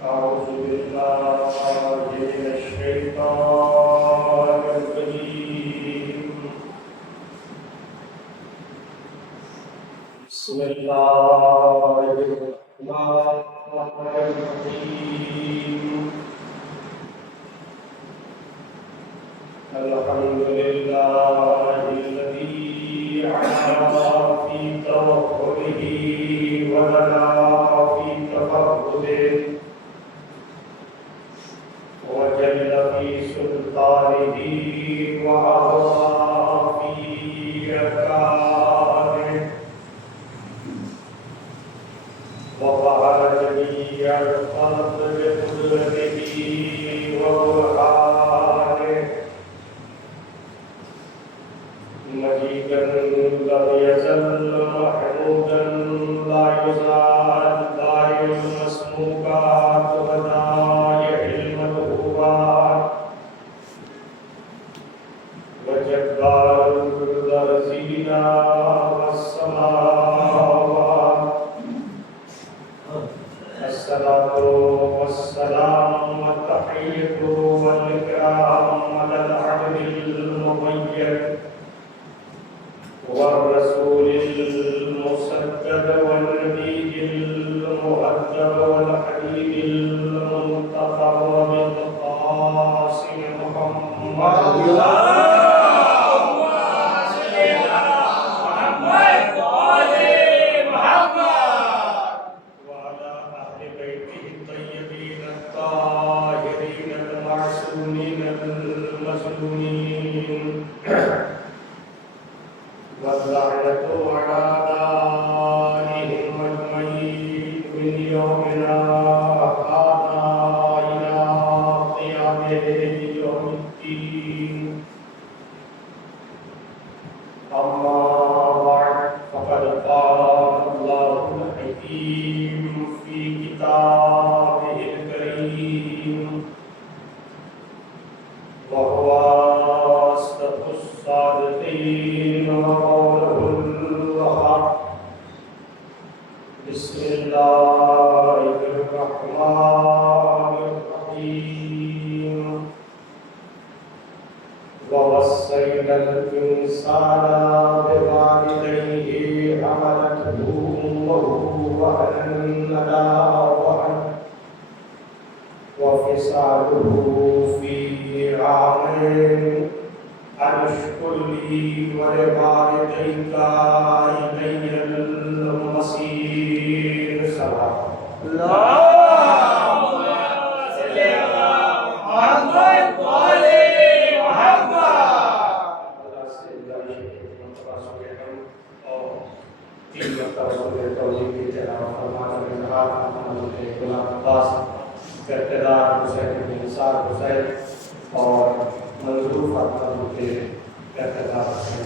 أعوذ بالله من الشيطان الرجيم. بسم الله الرحمن الرحيم. الحمد لله الذي علا في توكله وعلا في تفرده وجل في سلطانه وعظى في أفعاله وقهر جميع الخلق بقدرته وبرهانه مجيدا لم يزل محمودا لا يزال دائم المسموكات ودائع المدعوات وجبار الأرضين والسماوات. الصلاة والسلام والتحية والإكرام على العبد المميز والرسول المسدد والنبي المؤدب والحبيب المنتظر بالقاسم محمد. واللعنة على آلهم أجمعين من يومنا هذا إلى قيام يوم الدين. أما بعد فقد قال الله الحكيم في كتابه الكريم وهو أصدق الصادقين وقوله الحق. بسم الله الرحمن الرحيم. ووصينا الإنسان بوالديه حملته أمه وهنا على وهن وفصاله في عامين أن اشكر لي ولوالديك إلي المصير. صلى اللهم صل على محمد وآل محمد. اور منظور فرمانے کے اقتدار سے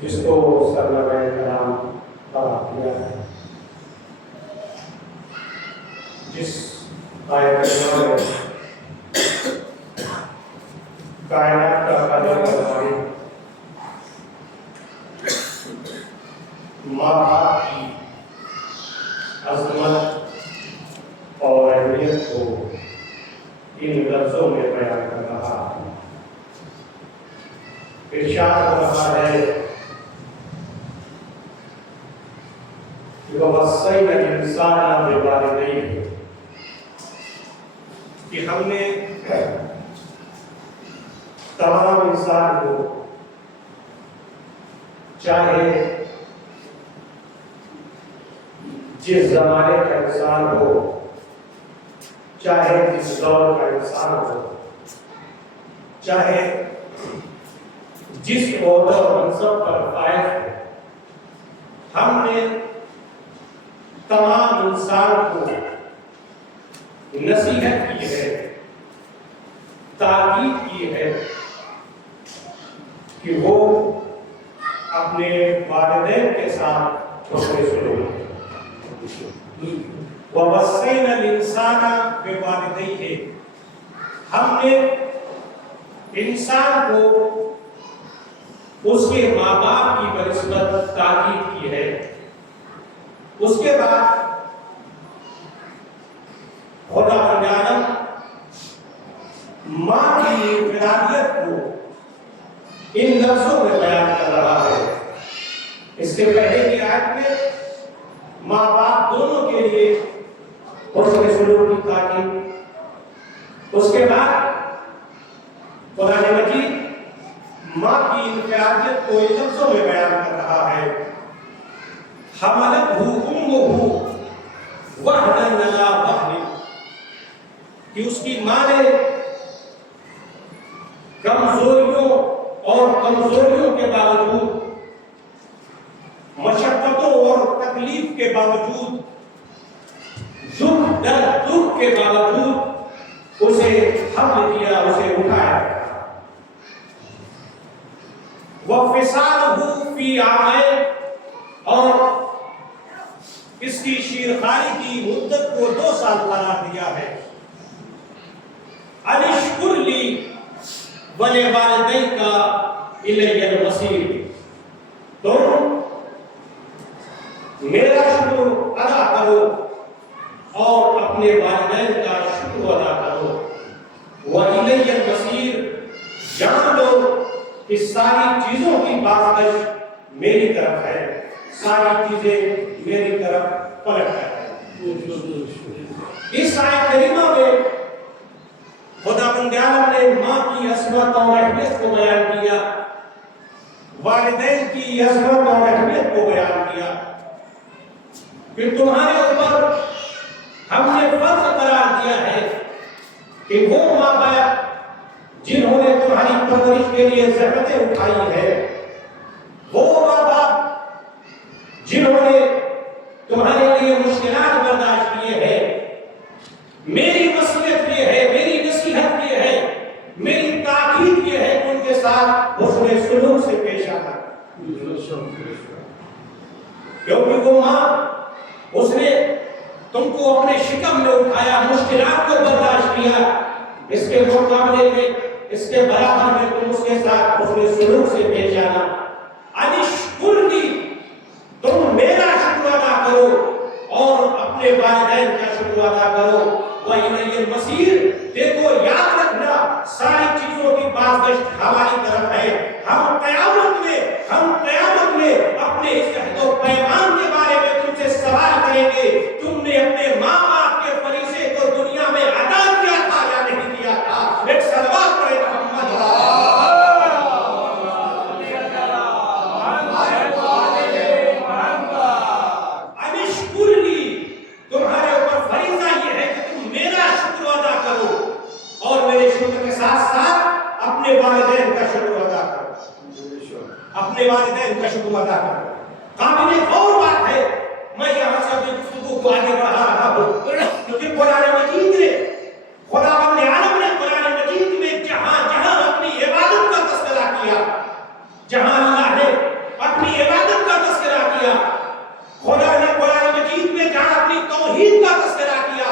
جس کو سرور کرام قرار دیا ہے، جس آیت میں کائنات کا قدر فرمائے، ماں باپ کی عظمت اور اہمیت کو ان ان لفظوں میں بیان کر رہا ہے۔ ارشاد ہو رہا ہے وَوَصَّيْنَا الْإِنسَانَ بِوَالِدَيْهِ، کہ ہم نے تمام انسان کو، چاہے جس زمانے کا انسان ہو، چاہے جس دور کا انسان ہو، چاہے جس عہدہ اور منصب پر فائز ہو، ہم نے تمام انسان کو نصیحت کی ہے، تاکید کی ہے کہ وہ اپنے والدین کے ساتھ حسن سلوک کریں۔ وَوَصَّيْنَا الْإِنسَانَ بِوَالِدَيْهِ، ہم نے انسان کو اس کے ماں باپ کی بنسبت تاکید کی ہے۔ اس کے بعد خدا بند عالم ماں کی ولادت کو ان لفظوں میں بیان کر رہا ہے۔ اس سے پہلے کی آیت میں ماں باپ دونوں کے لیے حسن سلوک کی تاکید، اس کے بعد قرآن مجید ماں کی انفرادیت کو ان لفظوں میں بیان کر رہا ہے۔ حملتہ امہ وہنا علی وہن، کہ اس کی ماں نے کمزوریوں اور کمزوریوں کے باوجود، مشقتوں اور تکلیف کے باوجود، دکھ درد دکھ کے باوجود اسے حمل کیا، اسے اٹھایا۔ وَفِصَالُهُ فِي عَامَيْنِ، اور اس کی شیرخواری کی مدت کو 2 سال قرار دیا ہے۔ اَنِ اشْكُرْ لِي وَلِوَالِدَيْكَ إِلَيَّ الْمَصِيرُ، تم میرا شکر ادا کرو اور اپنے والدین کا شکر ادا کرو۔ وَإِلَيَّ الْمَصِيرُ، جان لو کہ ساری چیزوں کی بازگشت میری طرف ہے، ساری چیزیں میری طرف پلٹ ہے۔ اس آیت کریمہ میں خدا بند عالم نے ماں کی عظمت اور اہمیت کو بیان کیا، والدین کی عظمت اور اہمیت کو بیان کیا۔ پھر تمہارے اوپر ہم نے فرض قرار دیا ہے کہ وہ ماں باپ جنہوں نے تمہاری پرورش کے لیے زحمتیں اٹھائی ہیں، وہ ماں باپ جنہوں نے تمہارے لیے مشکلات برداشت کیے ہیں، میری وصیت یہ ہے، میری نصیحت یہ ہے، میری تاکید یہ ہے کہ ان کے ساتھ حسن سلوک سے پیش آنا، کیونکہ وہ ماں اس نے تم کو اپنے شکم میں اٹھایا، مشکلات کو برداشت کیا، اس کے مقابلے میں، اس کے برابر میں تم اس کے ساتھ حسن سلوک سے پیش آنا۔ اَنِ اشْكُرْ لِي، تم میرا شکر ادا کرو اور اپنے والدین کا شکر ادا کرو۔ وَإِلَيَّ الْمَصِيرُ، دیکھو یاد رکھنا ساری چیزوں کی بازگشت ہماری طرف ہے۔ ہم قیامت میں اپنے اس عہد و پیمان کے بارے میں تم سے سوال کریں گے، تم نے اپنے ماں باپ کے فریضے کو دنیا میں ادا کیا تھا یا نہیں کیا تھا؟ ایک صلوات پڑھے محمد انشکر لی، تمہارے اوپر فریضہ یہ ہے کہ تم میرا شکر ادا کرو اور میرے شکر کے ساتھ ساتھ اپنے والدین کا شکر ادا کرو، اپنے والدین کا شکر ادا کرو۔ قابل غور بات ہے، میں یہاں سے اپنی گفتگو کو آگے بڑھا رہا ہوں کیونکہ قرآن مجید نے، خداوند عالم نے قرآن مجید میں جہاں جہاں اپنی عبادت کا تذکرہ کیا، جہاں اللہ نے اپنی عبادت کا تذکرہ کیا، خدا نے قرآن مجید میں جہاں اپنی توحید کا تذکرہ کیا،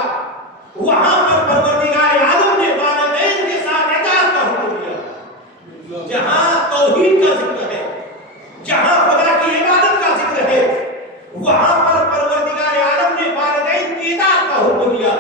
وہاں پر پروردگار عالم نے والدین کے ساتھ اطاعت کا حکم دیا۔ جہاں توحید کا ذکر ہے، جہاں خدا کی عبادت کا ذکر ہے، وہاں پر پروردگار عالم نے والدین کی اطاعت کا حکم دیا۔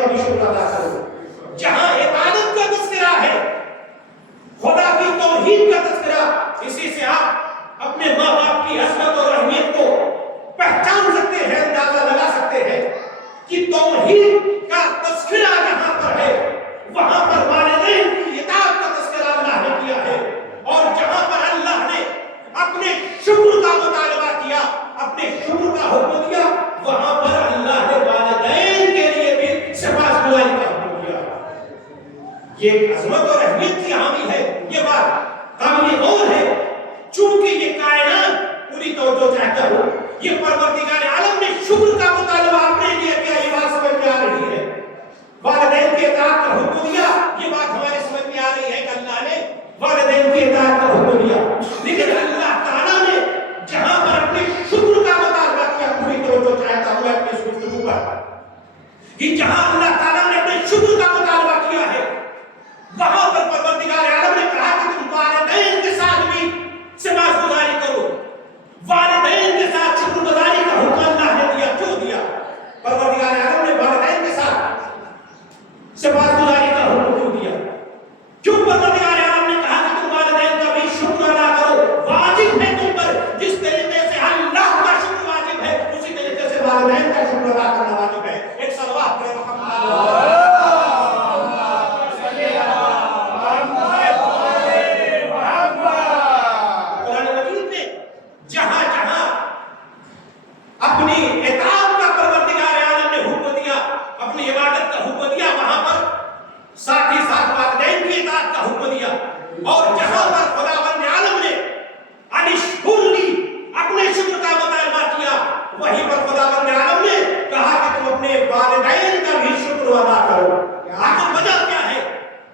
کا بھی شکر ادا کرو. جہاں عبادت کا تذکرہ ہے، خدا کی توحید کا تذکرہ، اسی سے آپ اپنے ماں باپ کی عظمت اور اہمیت کو پہچان سکتے ہیں، اندازہ لگا سکتے ہیں کہ توحید کا تذکرہ جہاں پر ہے وہاں پر والدین کی اطاعت کا تذکرہ اللہ نے کیا ہے. اور جہاں پر اللہ نے اپنے شکر کا مطالبہ کیا، اپنے شکر کا حکم دیا، وہاں پر اللہ نے والدین کے لیے بھی سپاسگزاری کا حکم دیا. یہ ایک عظمت اور اہمیت کی حامل ہے. یہ بات قابل غور ہے، چونکہ یہ کائنات پوری توجہ چاہتا ہوں، یہ پروردگار عالم نے شکر کا مطالبہ اپنے لیے کیا، یہ بات سمجھ میں آ رہی ہے. والدین کی اطاعت کا حکم دیا، یہ بات ہمارے سمجھ میں آ رہی ہے کہ اللہ نے والدین کی اطاعت کا حکم دیا. لیکن اللہ تعالیٰ نے جہاں پر اپنے شکر کا مطالبہ کیا، پوری توجہ چاہتا ہوں اپنے اس گفتگو پر، کہ جہاں اللہ تعالیٰ نے اپنے شکر کا مطالبہ کیا ہے وہاں پر پروردگار عالم نے کہا کہ تم والدین کے ساتھ بھی سپاسگزاری کرو. والدین کے ساتھ شکر گزاری کا حکم اللہ نے دیا. کیوں دیا؟ پروردگار عالم نے والدین کے ساتھ سپاسگزاری کا حکم کیوں دیا؟ کیوں پروردگار عالم نے کہا کہ تم والدین کا بھی شکر ادا کرو؟ واجب ہے تم پر، جس طریقے سے اللہ کا شکر واجب ہے اسی طریقے سے والدین کا شکر ادا کرنا واجب ہے. ایک صلوات پڑھیں محمد. اپنی اطاعت کا پروردگار عالم نے حکم دیا، اپنی عبادت کا حکم دیا، وہاں پر ساتھ ہی ساتھ والدین کی اطاعت کا حکم دیا. اور جہاں پر خداوند عالم نے انشکر لی اپنے شکر کا مطالبہ کیا، وہیں پر خداوند عالم نے کہا کہ تم اپنے والدین کا بھی شکر ادا کرو. آخر وجہ کیا ہے؟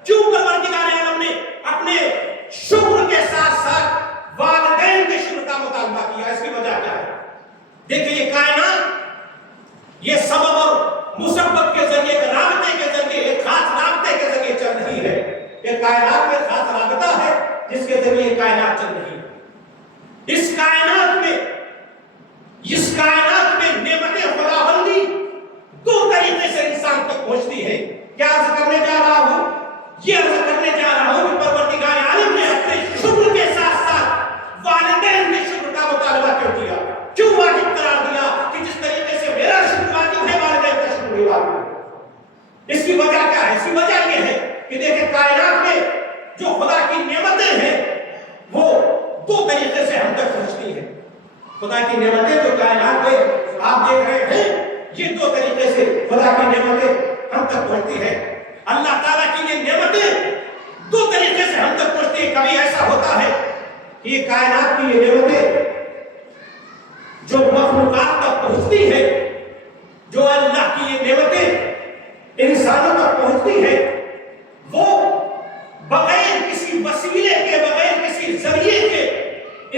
کیوں پروردگار عالم نے اپنے شکر کے ساتھ ساتھ والدین کے شکر کا مطالبہ کیا؟ اس کی وجہ کیا ہے؟ دیکھیں، یہ کائنات یہ سبب اور مسبب کے ذریعے، ایک رابطے کے ذریعے، ایک خاص رابطے کے ذریعے چل رہی ہے. یہ کائنات میں خاص رابطہ ہے جس کے ذریعے کائنات چل رہی ہے. اس کائنات میں نعمت خداوندی دو طریقے سے انسان تک پہنچتی ہے. کیا عرض کرنے جا رہا ہوں؟ یہ عرض کرنے جا رہا ہوں کہ پروردگار عالم نے اپنے شکر کے ساتھ ساتھ والدین کے شکر کا مطالبہ کیوں کیا، کیوں واجب قرار دیا کہ جس طریقے سے میرا شکر واجب ہے والدین کا شکر بھی واجب ہے. اس کی وجہ کیا ہے؟ اس کی وجہ یہ ہے کہ دیکھیں، کائنات میں جو خدا کی نعمتیں ہیں وہ دو طریقے سے ہم تک پہنچتی ہیں. خدا کی نعمتیں جو کائنات میں آپ دیکھ رہے ہیں، یہ دو طریقے سے خدا کی نعمتیں ہم تک پہنچتی ہیں. اللہ تعالیٰ کی یہ نعمتیں دو طریقے سے ہم تک پہنچتی ہیں. کبھی ایسا ہوتا ہے کہ یہ کائنات کی یہ نعمتیں جو مخلوقات تک پہنچتی ہے، جو اللہ کی یہ نعمتیں انسانوں تک پہنچتی ہے، وہ بغیر کسی وسیلے کے، بغیر کسی ذریعے کے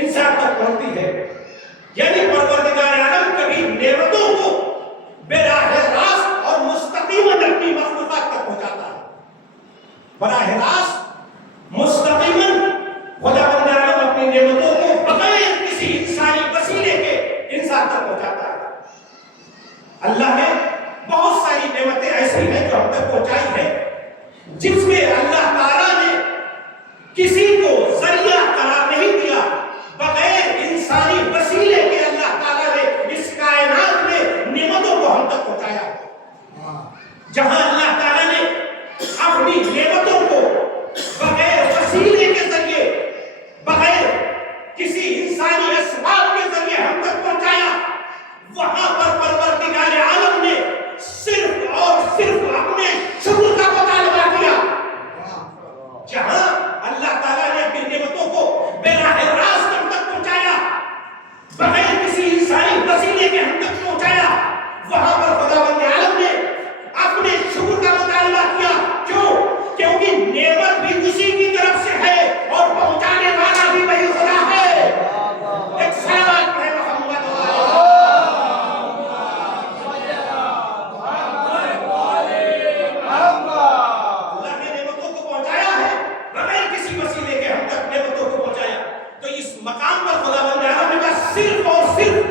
انسان تک پہنچتی ہے. یعنی پروردگار عالم کبھی نعمتوں کو براہ راست اور مستقیماً اپنی مخلوقات تک پہنچاتا ہے. براہ راست مستقیماً خداوند عالم اپنی نعمتوں کو بغیر کسی انسانی وسیلے کے انسان تک پہنچاتا ہے. اللہ نے بہت ساری نعمتیں ایسی ہیں جو ہم تک پہنچائی ہیں جس میں اللہ تعالیٰ نے کسی کو ذریعہ قرار نہیں دیا. بغیر انسانی وسیلے کے اللہ تعالیٰ نے اس کائنات میں نعمتوں کو ہم تک پہنچایا. جہاں اللہ تعالیٰ نے اپنی نعمتوں کو بغیر وسیلے کے ذریعے، بغیر کسی انسانی اسباب کے ذریعے ہم تک پہنچایا، وہاں پر پروردگار عالم نے صرف اور صرف اپنے شکر کا مطالبہ کیا. جہاں اللہ تعالیٰ نے اپنی نعمتوں کو براہ راست ہم تک پہنچایا، بغیر کسی انسانی وسیلے کے ہم تک پہنچایا، وہاں پر خداوند عالم نے اپنے شکر کا مطالبہ کیا. کیوں؟ کیونکہ نعمت بھی اسی کی طرف سے ہے اور پہنچانے والا بھی وہی خدا ہے. ایک صلوات پڑھیں محمد. اللہ نے نعمتوں کو پہنچایا ہے، بغیر کسی وسیلے کے ہم تک نعمتوں کو پہنچایا. تو اس مقام پر خداوند عالم نے کہا صرف اور صرف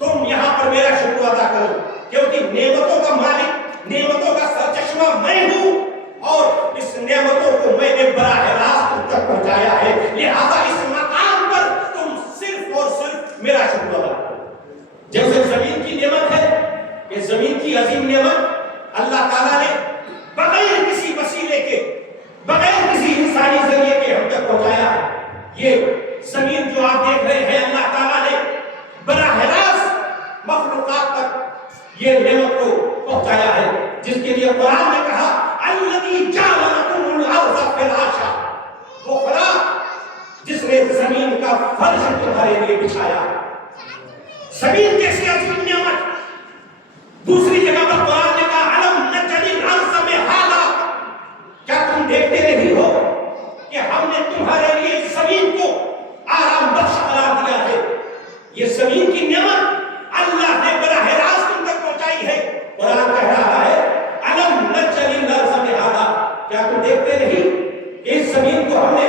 تم یہاں پر میرا شکر ادا کرو، کیونکہ نعمتوں کا مالک نعمتوں کا سرچشمہ میں ہوں اور اس نعمتوں کو میں نے براہ راست تم تک پہنچایا ہے، لہذا اس مقام پر تم صرف اور صرف میرا شکر ادا کرو۔ جیسے زمین کی نعمت ہے، یہ زمین کی عظیم نعمت اللہ تعالیٰ نے بغیر کسی وسیلے کے، بغیر کسی انسانی ذریعے کے ہم تک پہنچایا ہے۔ یہ زمین جو آپ دیکھ رہے ہیں اللہ تعالیٰ نے براہ راست مخلوقات تک یہ نعمت کو پہنچایا ہے، جس کے لیے قرآن نے کہا الذی جعل لکم الارض فراشا، وہ خدا جس نے زمین کا فرش تمہارے لیے بچھایا۔ زمین کیسی عظیم نعمت۔ دوسری جگہ پر قرآن نے کہا الم نجعل الارض مہادا، کیا تم دیکھتے نہیں ہو کہ ہم نے تمہارے لیے زمین کو آرام بخش قرار دیا ہے۔ یہ زمین کی نعمت اللہ نے براہ راست تم تک پہنچائی ہے۔ قرآن کہہ رہا ہے الم نجعل الارض مہادا، کیا تم دیکھتے نہیں کہ اس زمین کو ہم نے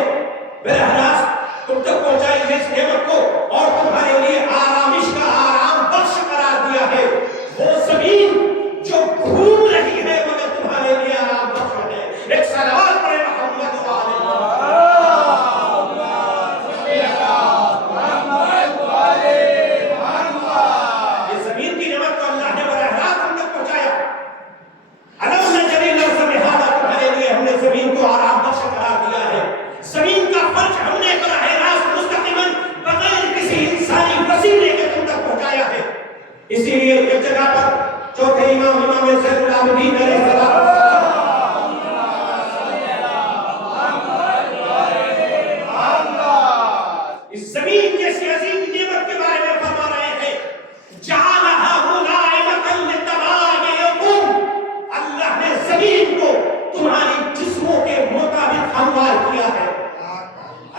براہ راست تم تک پہنچائی ہے، اس نعمت کو، اور تمہارے لیے آرامش کا آرام بخش قرار دیا ہے۔ وہ زمین جو گھوم رہی ہے مگر تمہارے لیے آرام بخش ہے۔ ایک صلوات پڑھے محمد اسی لیے ایک جگہ پر چوتھے امام زین العابدین علیہ السلام اس زمین جیسی عظیم نعمت کے بارے میں فرما رہے ہیں جعلھا ملائمۃ للتباین، اللہ نے زمین کو تمہاری جسموں کے مطابق ہموار کیا ہے۔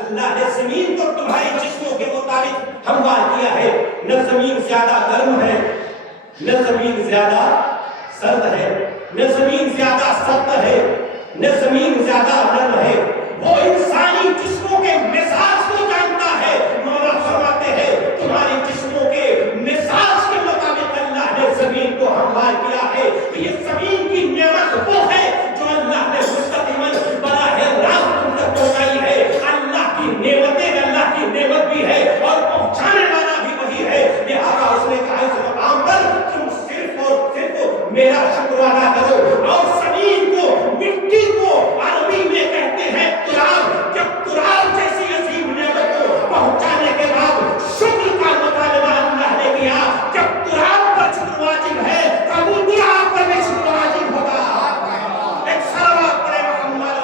اللہ نے زمین کو تمہاری جسموں کے مطابق ہموار کیا ہے۔ نہ زمین زیادہ گرم ہے، نہ زمین زیادہ سرد ہے، نہ زمین زیادہ سخت ہے، نہ زمین زیادہ نرم ہے۔ وہ انسانی جسموں کے مزاج کو جانتا ہے۔ مولا فرماتے ہیں تمہاری جسموں کے مزاج کے مطابق اللہ نے زمین کو ہموار کیا ہے۔ یہ زمین کی نعمت وہ ہے جو اللہ نے مستقیماً براہ راست تم تک پہنچائی ہے۔ اللہ کی نعمتیں اللہ کی نعمت بھی ہے اور پہنچانے والا بھی وہی ہے، لہذا اس نے کہا اس مقام پر تم صرف اور صرف میرا شکر ادا کرو۔ اور زمین کو، مٹی کو عربی میں کہتے ہیں تراب۔ جب تراب جیسی عظیم نعمت کو پہنچانے کے بعد شکر کا مطالبہ اللہ نے کیا، جب تراب پر شکر واجب ہے تو وہ تراب پر بھی شکر واجب ہوگا۔ ایک صلوات پڑھے محمد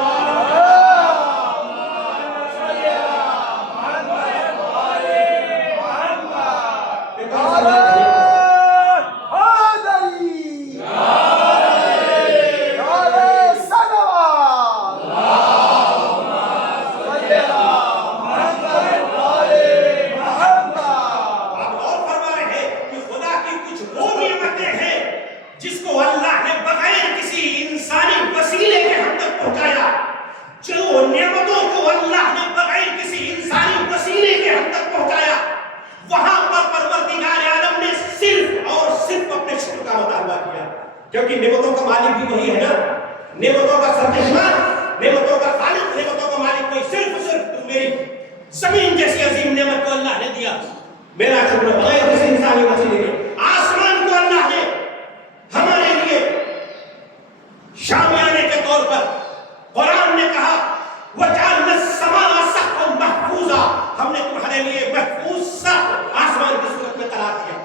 کیونکہ نعمتوں کا مالک بھی وہی ہے نا، نعمتوں کا سرچشمہ، نعمتوں کا خالق، نعمتوں کا مالک کوئی صرف تم میری زمین جیسی عظیم نعمت کو اللہ نے دیا، میرا شکر بغیر کسی انسانی وسیلے کے۔ آسمان کو اللہ نے ہمارے لیے شامیانے کے طور پر، قرآن نے کہا وَجَعَلْنَا السَّمَاءَ سَقْفًا مَحْفُوظًا، ہم نے تمہارے لیے محفوظ سقف آسمان کی صورت میں قرار دیا۔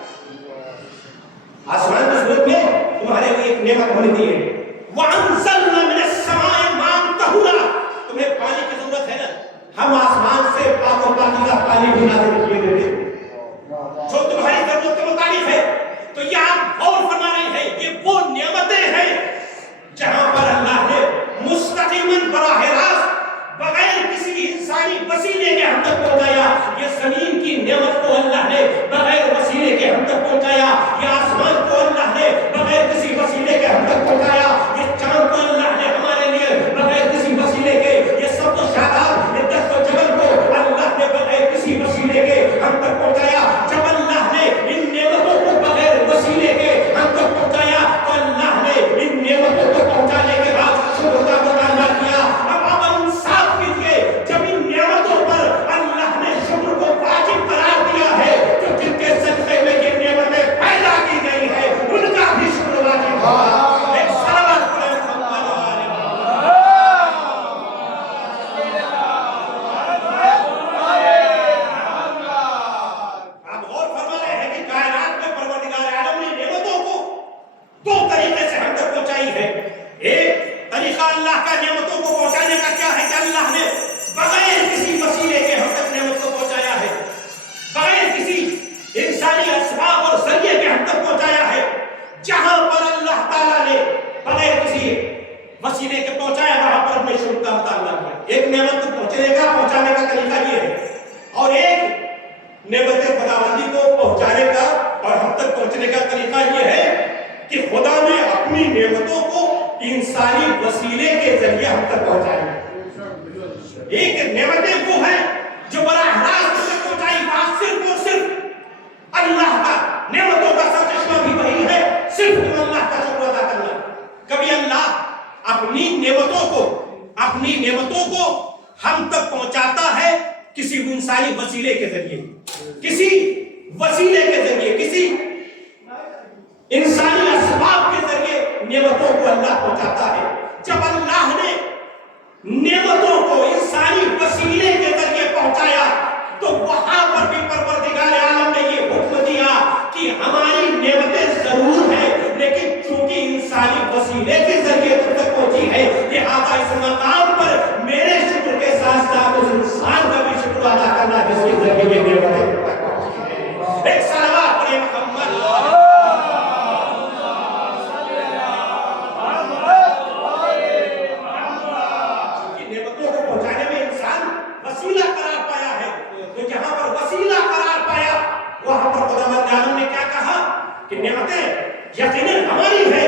آسمان کی صورت میں تمہارے لیے ایک نعمت ہونی دی ہے۔ وَأَنزَلْنَا مِنَ السَّمَاءِ مَاءً طَهُورًا، تمہیں پانی کی ضرورت ہے نا، ہم آسمان سے پاک و پاکیزہ پانی بھی نازل کیے دیتے جو تمہاری ضرورت کے مطابق ہے۔ تو یہ آپ غور فرما رہے ہیں، یہ وہ نعمتیں ہیں جہاں پر اللہ نے مستقیماً براہ راست بغیر کسی انسانی وسیلے کے ہم تک پہنچایا۔ یہ زمین کی نعمت کو اللہ نے بغیر وسیلے کے ہم تک پہنچایا، یہ آسمان کو اللہ نے بغیر کسی وسیلے کے ہم تک پہنچایا، یہ چاند کو اللہ نے ہمارے لیے بغیر کسی وسیلے کے، یہ سب و شاداب، یہ دشت و جبل کو اللہ نے بغیر کسی وسیلے کے ہم تک پہنچایا۔ جب اللہ نے ان نعمتوں کو بغیر وسیلے کے ہم تک پہنچایا تو اللہ نے ان بغیر کسی وسیلے کے پہنچایا وہاں پر اپنے شکر کا مطالبہ کیا. ایک نعمت کو پہنچانے کا طریقہ یہ ہے اور ایک نعمت خداوندی کو پہنچانے کا اور ہم تک پہنچنے کا طریقہ یہ ہے کہ خدا نے اپنی نعمتوں کو انسانی وسیلے کے ذریعے ہم تک پہنچایا. ایک نعمتیں وہ ہیں جو براہ راست تک پہنچائی بات صرف اور صرف اللہ کا. نعمتوں کا سرچشمہ بھی وہی ہے, صرف اللہ کا شکر ادا کرنا. کبھی اللہ اپنی نعمتوں کو ہم تک پہنچاتا ہے کسی انسانی وسیلے کے ذریعے, کسی انسانی اسباب کے ذریعے نعمتوں کو اللہ پہنچاتا ہے. جب اللہ نے نعمتوں کو انسانی وسیلے کے ذریعے پہنچایا تو وہاں پر بھی پروردگار عالم نے یہ حکم دیا کہ ہماری نعمتیں ضرور ہیں لیکن چونکہ انسانی وسیلے کے ذریعے تم تک پہنچی ہے لہذا اس مقام پر میرے شکر کے ساتھ ساتھ اس انسان کا بھی شکر ادا کرنا جس کے ذریعے یہ نعمتیں تم تک پہنچی ہے. ایک صلوات پڑھیں محمد. نعمتوں کو پہنچانے میں انسان وسیلہ قرار پایا ہے, تو جہاں پر وسیلہ قرار پایا وہاں پر خداوند عالم نے کیا کہا کہ نعمتیں یقیناً ہماری ہے,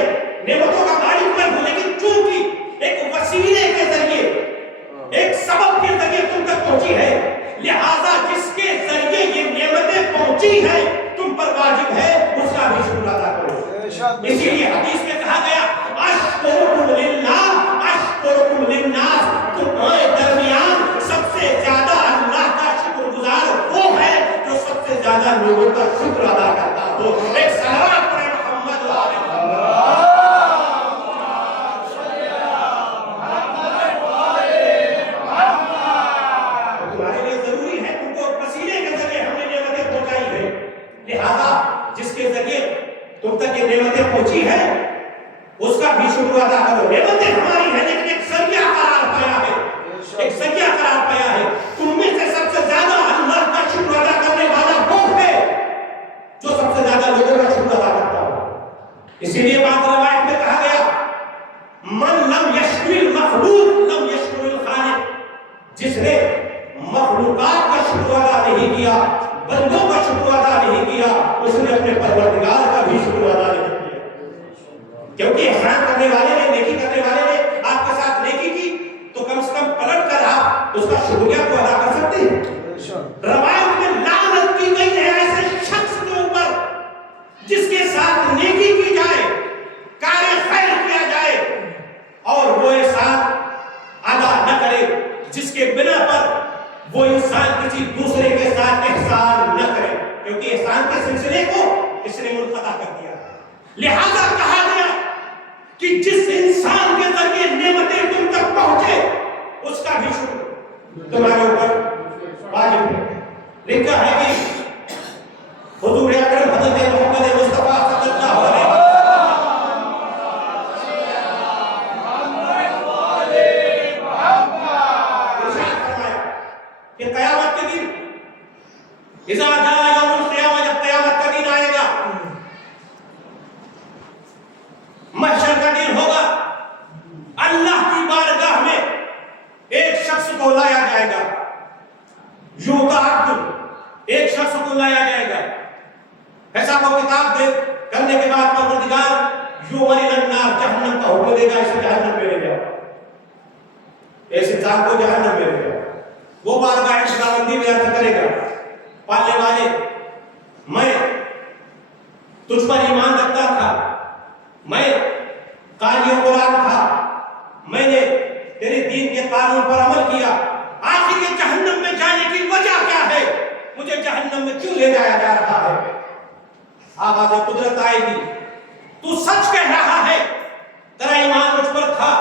نعمتوں کا مالک میں ہوں, لیکن چونکہ ایک وسیلے کے ذریعے ایک سبب کے ذریعے تم تک پہنچی ہے لہذا جس کے ذریعے یہ نعمتیں پہنچی ہیں تم پر واجب ہے اس کا بھی شکر ادا کرو. اسی لیے حدیث میں کہا گیا اشکرکم للہ اشکرکم للناس. تمہارے درمیان سب سے زیادہ اللہ کا شکر گزار وہ ہے جو سب سے زیادہ لوگوں کا شکر ادا کرتا ہو. ایک صلوات پڑھیں محمد وعلی محمد. تمہارے لیے ضروری ہے, تم کو وسیلے کے ذریعے ہم نے نعمتیں پہنچائی ہے لہذا جس کے ذریعے تم تک یہ نعمتیں پہنچی ہے اس کا بھی شکر ادا کرو. نعمتیں ہماری ہیں لیکن ایک ذریعہ قرار پایا ہے, ایک ذریعہ قرار پایا ہے. تم میں سے سب سے زیادہ اللہ کا شکر ادا کرنے والا وہ ہے جو سب سے زیادہ لوگوں کا شکر ادا کرتا ہو. اسی لیے بات روایت میں کہا گیا من لم یشکر المخلوق لم یشکر الخالق. جس نے مخلوقات کا شکر ادا نہیں کیا, بندوں کا شکر ادا نہیں کیا, اس نے اپنے پروردگار کا بھی شکر ادا نہیں کیا. کیونکہ احسان کرنے والے نے, نیکی کرنے والے نے آپ کے ساتھ نیکی کی تو کم سے کم پلٹ کر آپ اس کا شکریہ تو ادا کر سکتے ہیں. روایت میں لعنت کی گئی ہے ایسے شخص کے اوپر جس کے ساتھ نیکی کی جائے, کار خیر کیا جائے اور وہ احسان ادا نہ کرے, جس کے بنا پر وہ انسان کسی دوسرے کے ساتھ احسان نہ کرے, کیونکہ احسان کے سلسلے کو اس نے منقطع کر دیا. لہذا کہا گیا کہ جس انسان کے ذریعے نعمتیں تم تک پہنچے اس کا بھی شکر تمہارے اوپر واجب ہے. لکھا ہے کہ حضور اکرم حضرت محمد مصطفیٰ صلی اللہ علیہ کہ قیامت کے دن اذا جاء یوم القیامہ, جب قیامت کا دن آئے گا, محشر کا دن ہوگا, اللہ کی بارگاہ میں ایک شخص کو لایا جائے گا. ایک شخص کو لایا جائے گا. حساب و کتاب دے کرنے کے بعد پروردگار یومن النار, جہنم کا حکم دے گا اسے جہنم میں لے جاؤ, ایسے انسان کو جہنم میں لے جاؤ. وہ بارگاہ خداوندی میں عرض کرے گا پالنے والے میں تجھ پر ایمان رکھتا تھا, میں قاری قرآن تھا, میں نے تیرے دین کے قانون پر عمل کیا, آخر یہ جہنم میں جانے کی وجہ کیا ہے, مجھے جہنم میں کیوں لے جایا جا رہا ہے. آواز قدرت آئے گی, تو سچ کہہ رہا ہے, تیرا ایمان مجھ پر تھا,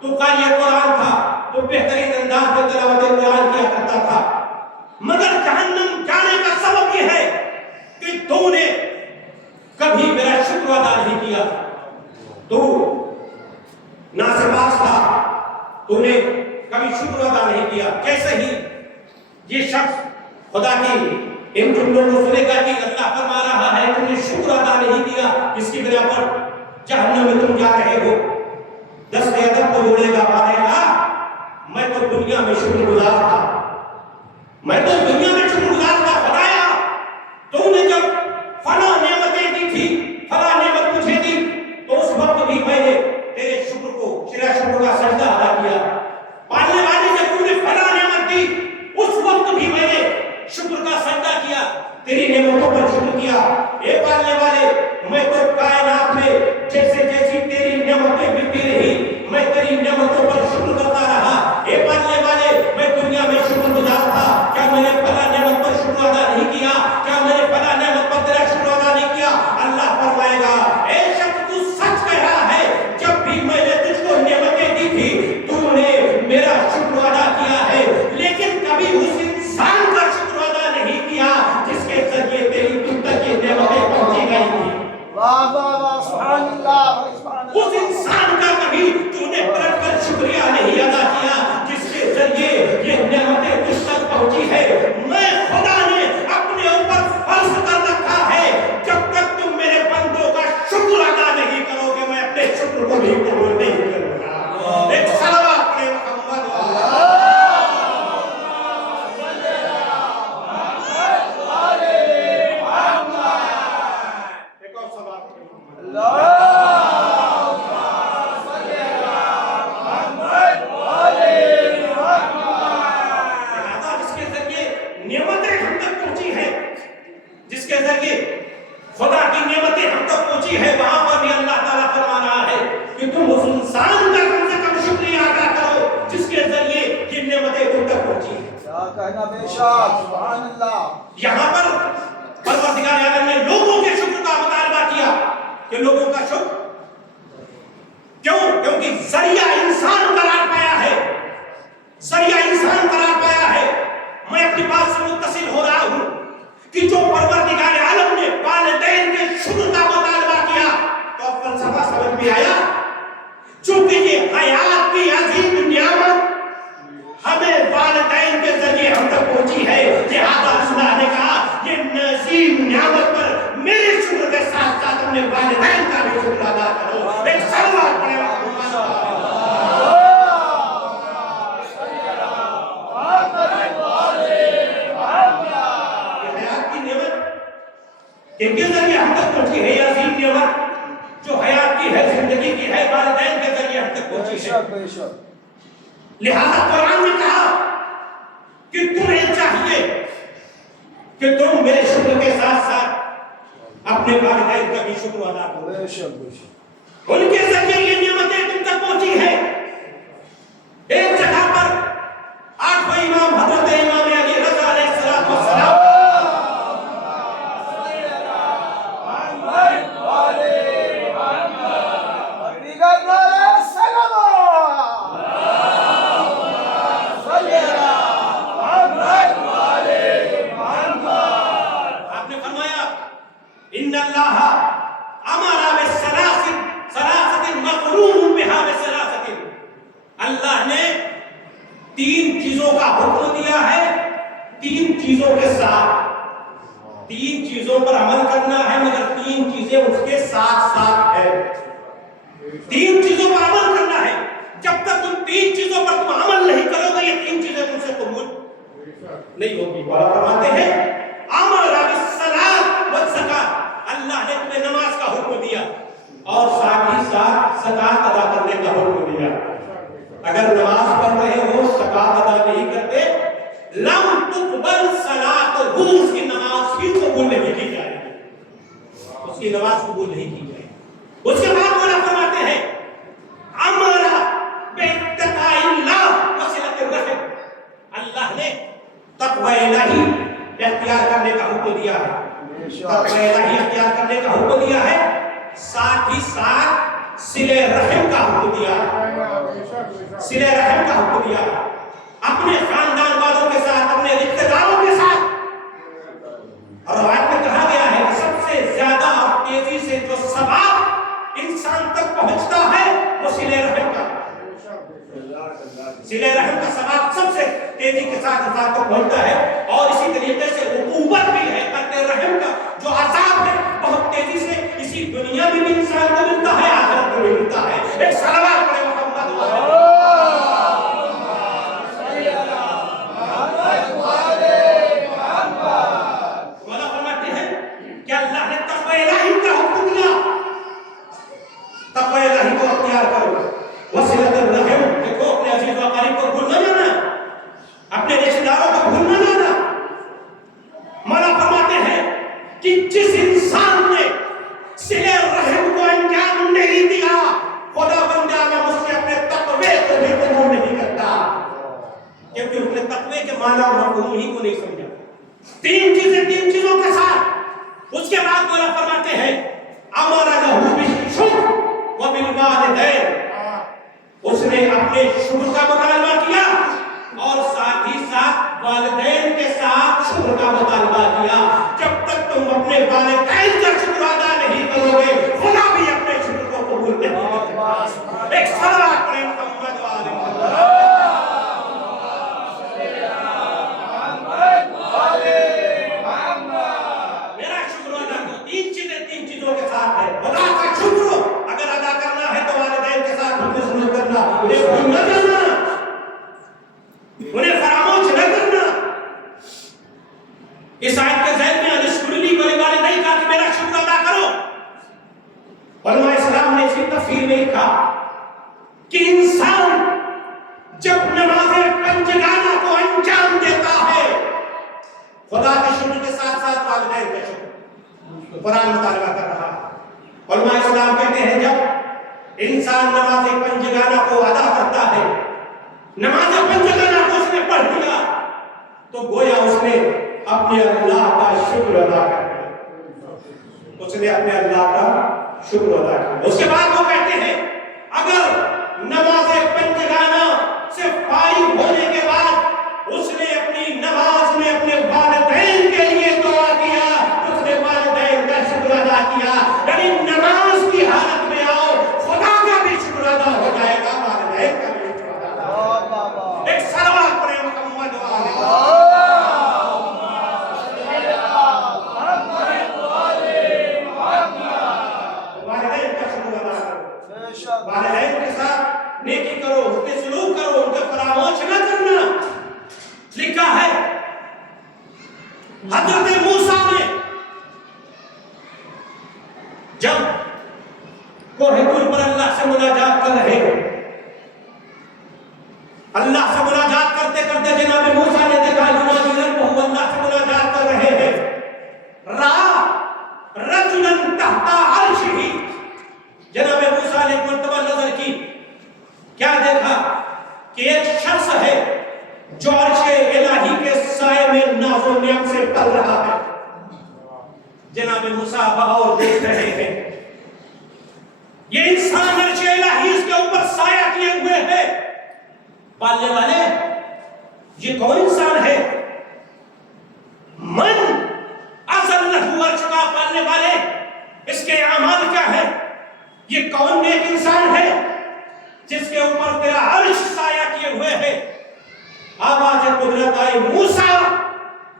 تو قاری قرآن تھا, تو بہترین انداز میں تلاوت قرآن کیا کرتا تھا, مگر جہنم جانے کا سبب یہ ہے کہ تو نے کبھی میرا شکر ادا نہیں کیا, تو ناسپاس تھا, تو نے کبھی شکر ادا نہیں کیا. کیسے ہی یہ شخص خدا کی ان جملوں کو سنے گا کہ اللہ فرما رہا ہے تم نے شکر ادا نہیں کیا, جس کی بنا پر جہنم میں تم جا رہے ہو، دست ادب کو جوڑے گا، پانے گا میں تو دنیا میں شکر گزار تھا، میں تو دنیا میں شکر گزار تھا خدایا، تو نے جب فلاں نعمتیں دی تھی، فلاں نعمت مجھے دی، تو اس وقت بھی میں نے تیرے شکر کو، تیرا شکر کا سجدہ ادا کیا۔ پالنے والے جب تو نے فلاں نعمت دی، اس وقت بھی میں نے شکر کا سجدہ کیا، تیری نعمتوں پر شکر کیا۔ اے پالنے والے، میں تو کائنات میں جیسے جیسی تیری نعمتیں ملتی رہی، میں تیری نعمتوں پر شکر کرتا رہا۔ اے پالنے والے، میں دنیا میں شکر گزار تھا، کیا میں نے فلاں نعمت پر شکر ادا نہیں کیا؟ کیا میں نے فلاں نعمت پر تیرا شکر ادا نہیں کیا؟ اللہ فرمائے گا، اے شخص تو سچ کہہ رہا ہے، جب بھی میں نے تجھ کو نعمتیں دی تھی تو نے میرا شکر ادا کیا ہے، لیکن کبھی اس انسان کا شکر ادا نہیں کیا جس کے ذریعے تیری تم تک یہ نعمتیں پہنچی گئی تھی۔ واہ واہ واہ، سبحان اللہ، سبحان اللہ۔ اس انسان کا کبھی تو نے پلٹ کر شکریہ نہیں ادا کیا جس کے ذریعے یہ نعمتیں تجھ تک پہنچی ہے۔ میں خدا نے اپنے اوپر فرض کر رکھا ہے، جب تک تم میرے بندوں کا شکر ادا نہیں کرو گے میں اپنے شکر کو بھی قبول نہیں کروں گا۔ ایک صلوات پڑھے محمد خدا کی نعمتیں ہم تک پہنچی ہے، وہاں پر بھی اللہ تعالیٰ فرما رہا ہے کہ تم اس انسان کا کم سے کم شکریہ ادا کرو جس کے ذریعے یہ نعمتیں تم تک پہنچی ہیں۔ کیا کہنا بے شک، سبحان اللہ۔ یہاں پر پروردگار عالم نے لوگوں کے شکر کا مطالبہ کیا کہ لوگوں کا شکر کیوں؟ کیونکہ ذریعہ انسان قرار پایا ہے، ذریعہ انسان قرار پایا ہے۔ میں اپنی بات سے متصل ہو رہا ہوں کہ جو پروردگار عالم نے والدین کے شکر کا مطالبہ کیا تو فلسفہ سمجھ میں آیا، چونکہ یہ حیات کی عظیم نعمت ہمیں والدین کے ذریعے ہم تک پہنچی ہے، لہذا اللہ نے کہا یہ عظیم نعمت پر میرے شکر کے ساتھ ساتھ اپنے والدین کا بھی شکر ادا کرو۔ ایک صلوات پڑھے ان کے ذریعے ہم تک پہنچی ہے، یہ عظیم نعمت جو حیات کی ہے، زندگی کی ہے، والدین کے ذریعے ہم تک پہنچی ہے۔ لہذا قرآن نے کہا کہ تمہیں چاہیے کہ تم میرے شکر کے ساتھ ساتھ اپنے والدین کا بھی شکر ادا کرو۔ ان کے ذریعے یہ نعمتیں تم تک پہنچی ہے۔ ایک جگہ پر آٹھواں امام حضرت امام علی رضا علیہ السلام ان اللہ امر بثلاث مقرون بها بثلاث، اللہ نے تین چیزوں کا حکم دیا ہے، تین چیزوں کے ساتھ، تین چیزوں پر عمل کرنا ہے مگر تین چیزیں اس کے ساتھ ساتھ ہے۔ تین چیزوں پر عمل کرنا ہے، جب تک تم تین چیزوں پر تم عمل نہیں کرو گے یہ تین چیزیں تم سے قبول نہیں ہوگی۔ بڑا فرماتے ہیں امر بالصلاۃ والزکات، اللہ نے تمہیں نماز کا حکم دیا اور ساتھ ہی ساتھ زکات ادا کرنے کا حکم دیا۔ اگر نماز پڑھ رہے ہو زکات ادا نہیں کرتے لم تقبل صلاۃ، اس کی نماز بھی قبول نہیں کی جائے گی، اس کی نماز قبول نہیں کی جائے گی۔ اس کے بعد مولا فرماتے ہیں امر باتقاء اللہ وصلۃ الرحم، اللہ نے تقوی الہی اختیار کرنے کا حکم دیا ہے، تقوی الہی اختیار کرنے کا حکم دیا ہے، ساتھ ہی ساتھ صلہ رحم کا حکم دیا ہے، صلہ رحم کا حکم دیا ہے، اپنے خاندان والوں کے ساتھ، اپنے رشتہ داروں کے ساتھ۔ اور روایت میں کہا گیا ہے کہ سب سے زیادہ اور تیزی سے جو ثواب انسان تک پہنچتا ہے وہ صلہ رحم کا، صلہ رحم کا ثواب سب سے تیزی کے ساتھ انسان تک پہنچتا ہے، اور اسی طریقے سے عقوبت بھی ہے قطع رحم کا جو عذاب ہے بہت تیزی سے اسی دنیا میں بھی انسان کو ملتا ہے، آخرت میں بھی ملتا ہے۔ ایک صلوات پڑھے محمد والے۔ مولا فرماتے ہیں کہ اللہ نے تقوی الہی کا حکم دیا، تقوی الہی کو اختیار کرو، وصلۃ الرحم، دیکھو اپنے عزیز و اقارب کو بھول نہ جانا، اپنے رشتہ داروں کو بھول نہ جانا۔ مولا فرماتے ہیں کہ جس انسان نے صلہ رحم کو انجام نہیں دیا، خدا بندہ میں اس سے اپنے تقوی کو بھی قبول نہیں کرتا، کیونکہ اس نے تقوی کے معنی اور مفہوم ہی کو نہیں سمجھا۔ تین چیزوں کے ساتھ اس کے بعد مولا فرماتے ہیں امر لہ بالشکر وبالوالدین، اس نے اپنے شکر کا مطالبہ کیا اور ساتھ ہی ساتھ والدین کے ساتھ شکر کا مطالبہ کیا۔ جب تک تم اپنے والدین کا شکر ادا نہیں کرو گے، خدا بھی اپنے شکر کو قبول نہیں کرے گا۔ ایک صلوات پڑھیں محمد والے محمد۔ میرا شکر ادا کرو، تین چیزوں کے ساتھ ہے۔ خدا کا شکر اگر ادا کرنا ہے تو والدین کے ساتھ حسن سلوک کرنا، انہیں بھول نہ جانا، انہیں فراموش نہ کرنا۔ اس آیت کے ذہن میں انشکر لی ولوالدیک کہا کہ میرا شکر ادا کرو۔ علماء اسلام نے اسی تفسیر میں لکھا کہ انسان جب نماز پنجگانہ کو انجام دیتا ہے، خدا کے شکر کے ساتھ ساتھ والدین کا شکر، قرآن مطالبہ کر رہا ہے۔ علماء اسلام کہتے ہیں جب انسان نماز پنجگانہ کو ادا کرتا ہے، نماز پنجگانہ کو اس نے پڑھ دیا، تو گویا اس نے اپنے اللہ کا شکر ادا کر دیا، اس نے اپنے اللہ کا شکر ادا کیا۔ اس کے بعد وہ کہتے ہیں اگر نماز پنجگانہ سے فارغ ہونے کے بعد اس نے اپنی نماز میں اپنے والدین کے لیے دعا کیا، اس نے والدین کا شکر ادا کیا، یعنی نماز کی حالت میں آؤ، خدا کا بھی شکر ادا ہو جائے گا، والدین کا بھی شکر ادا ہو جائے گا۔ ایک صلوات پڑھیں محمد والے۔ والدین کے ساتھ نیکی کرو، اس کے سلوک کرو، ان کا فراموش نہ کرنا۔ لکھا ہے حضرت موسیٰ نے جب کوہ طور پر اللہ سے مناجات کر رہے ہیں، اللہ سے مناجات کرتے کرتے جناب موسیٰ نے دیکھا ینادی ربہ، اللہ سے مناجات کر رہے ہیں، رأى رجلا تحت عرشہ، جناب موسیٰ نے ایک مرتبہ نظر کی، کیا دیکھا کہ ایک شخص ہے جو عرش الہی کے سائے میں ناز و نعم سے پل رہا ہے۔ جناب موسیٰ بغور دیکھ رہے ہیں، یہ انسان عرش الہی اس کے اوپر سایہ کیے ہوئے ہے، پالنے والے یہ کون انسان ہے؟ من اصل لہو عرش کا پالنے والے، اس کے اعمال کیا ہے؟ یہ کون نیک انسان ہے جس کے اوپر تیرا عرش سایہ کیے ہوئے ہے؟ آواز قدرت آئی، موسیٰ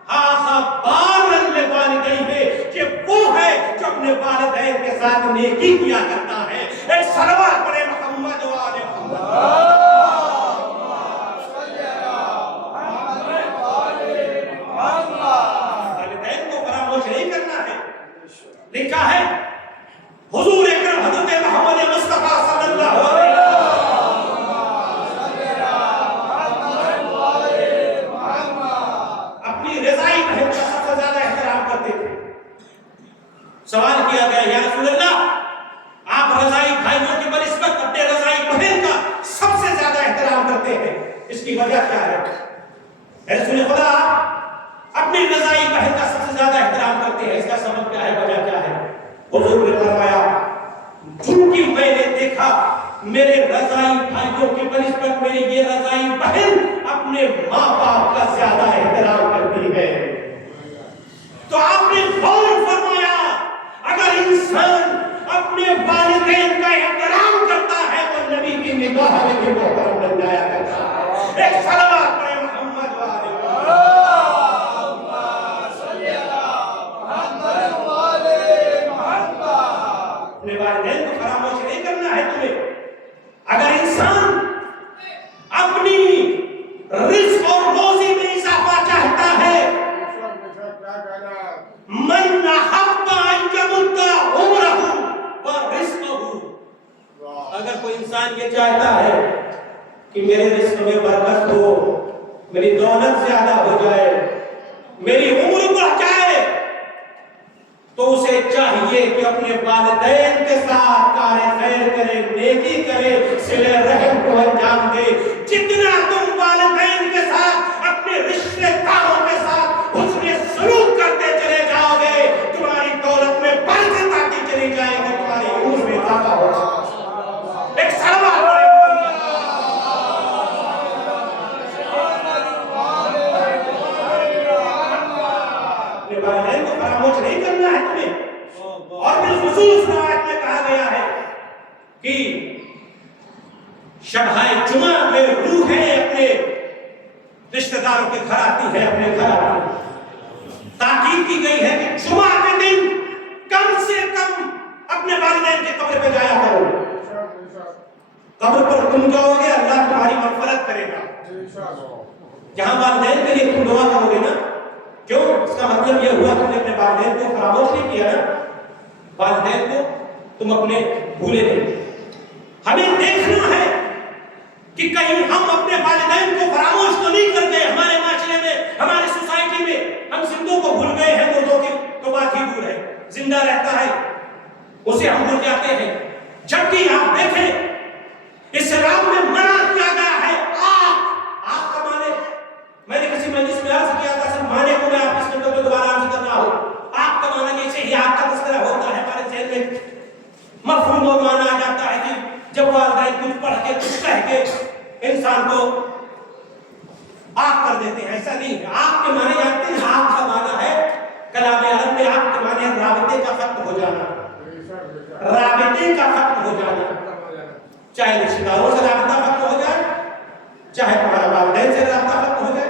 ہاذا بارا لوالدیہ، کہ وہ ہے جو اپنے والدین کے ساتھ نیکی کیا کرتا ہے۔ ایک صلوات پڑھے محمد والے محمد۔ والدین کو فراموش نہیں کرنا ہے۔ لکھا ہے حضور اکرم حضرت محمد مصطفیٰ صلی اللہ علیہ وسلم اپنی رضائی بہن کا سب سے زیادہ احترام کرتے تھے۔ سوال کیا گیا یا رسول اللہ، آپ رضائی بھائیوں کی بنسبت اپنے رضائی بہن کا سب سے زیادہ احترام کرتے ہیں، اس کی وجہ کیا ہے؟ اے رسول خدا، اپنی رضائی بہن کا سب سے زیادہ احترام کرتے ہیں، اس کا سبب کیا ہے، وجہ کیا ہے؟ حضور نے فرمایا چونکہ میں نے دیکھا میرے رضائی بھائیوں کی بنسبت میری یہ رضائی بہن اپنے ماں باپ کا زیادہ احترام کرتی ہے، تو آپ نے غور فرمایا اگر انسان اپنے والدین کا احترام کرتا ہے تو نبی کی نگاہ میں بھی محترم بن جایا کرتا ہے۔ ایک صلوات پڑھیں محمد والے۔ اگر کوئی انسان یہ چاہتا ہے کہ میرے رزق میں برکت ہو، میری دولت زیادہ ہو جائے، میری عمر بڑھ جائے، تو اسے چاہیے کہ اپنے والدین کے ساتھ کار خیر کرے، نیکی کرے، صلہ رحم کو انجام دے۔ جتنا تم والدین کے ساتھ، اپنے رشتے داروں کے ساتھ حسن سلوک کرتے چلے جاؤ گے، تمہاری دولت میں برکت آتی چلی جائے گی، تمہاری عمر میں اضافہ ہوگا۔ ایک سوال والدین کو فراموش نہیں کرنا ہے تمہیں۔ اور بالخصوص روایت میں کہا گیا ہے کہ شبہ جمعہ میں روحیں اپنے رشتہ داروں کے گھر آتی ہے، اپنے گھر آتی ہے۔ تاکید کی گئی ہے کہ جمعہ کے دن کم سے کم اپنے والدین کے قبر پہ جایا کرو۔ قبر پر تم جاؤ گے، اللہ تمہاری مغفرت کرے گا۔ جہاں والدین کے لیے تم دعا کرو گے نا، کیوں؟ اس کا مطلب یہ ہوا تم نے اپنے والدین کو فراموش نہیں کیا نا، والدین کو تم اپنے بھولے نہیں۔ ہمیں دیکھنا ہے کہ کہیں ہم اپنے والدین کو فراموش تو نہیں کر گئے۔ ہمارے معاشرے میں، ہمارے سوسائٹی میں ہم زندوں کو بھول گئے ہیں، مردوں کی تو بات ہی دور ہے، زندہ رہتا ہے اسے ہم بھول جاتے ہیں۔ جبکہ آپ دیکھیں اسلام میں منع کیا گیا ہے آگ کا معنی، میں نے کسی مجلس میں عرض کیا تھا، صرف معنی کو میں آپ اس میں دوبارہ عرض کر رہا ہوں۔ آگ کا معنی جیسے ہی آگ کا تذکرہ ہوتا ہے ہمارے ذہن میں مفہوم و معنی آ جاتا ہے کہ جب والدین کچھ پڑھ کے کچھ کہہ کے انسان کو آگ کر دیتے ہیں، ایسا نہیں ہے۔ آگ کے معنی جانتے ہیں؟ آگ کا معنی ہے کلام عرب میں آگ کے معنی ہے رابطے کا ختم ہو جانا، رابطے کا ختم ہو جانا، چاہے رشتہ داروں سے رابطہ ختم ہو جائے، چاہے تمہارا والدین سے رابطہ ختم ہو جائے۔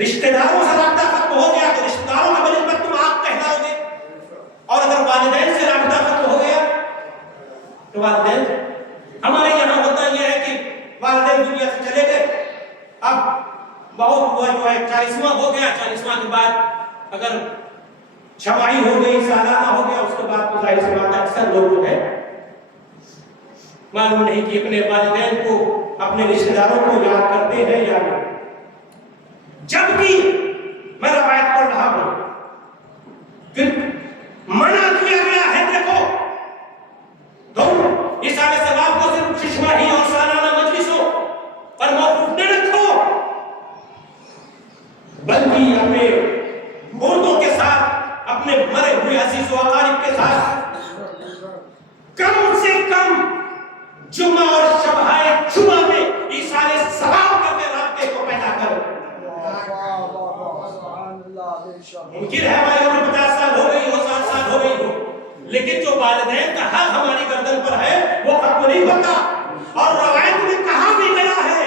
رشتہ داروں سے رابطہ ختم ہو گیا تو رشتہ داروں کا بنسبت تم آگ کہلاؤ گے، اور اگر والدین سے رابطہ ختم ہو گیا تو والدین، ہمارے یہاں ہوتا یہ ہے کہ والدین دنیا سے چلے گئے، اب بہت ہوا جو ہے 40واں ہو گیا، 40واں کے بعد اگر چھمائی ہو گئی، سالانہ ہو گیا، اس کے بعد تو ظاہر سی بات ہے اکثر لوگ جو ہے معلوم نہیں کہ اپنے والدین کو، اپنے رشتہ داروں کو یاد کرتے ہیں یا نہیں۔ جبکہ میں روایت پڑھ رہا ہوں کہ منع کیا گیا ہے، دیکھو تم اس آنے ثواب کو صرف ششماہی اور سالانہ مجلسوں پر موقوف نہ رکھو، بلکہ اپنے مردوں کے ساتھ، اپنے مرے ہوئے عزیز و اقارب کے ساتھ کم سے کم جمعہ اور شبہ جمعہ میں ایصال ثواب کر کے رابطے کو پیدا کرو۔ ممکن ہے ہماری عمر 50 سال ہو گئی ہو، 60 سال ہو گئی ہو، لیکن جو والدین کا حق ہماری گردن پر ہے وہ ختم نہیں ہوتا۔ اور روایت میں کہا بھی گیا ہے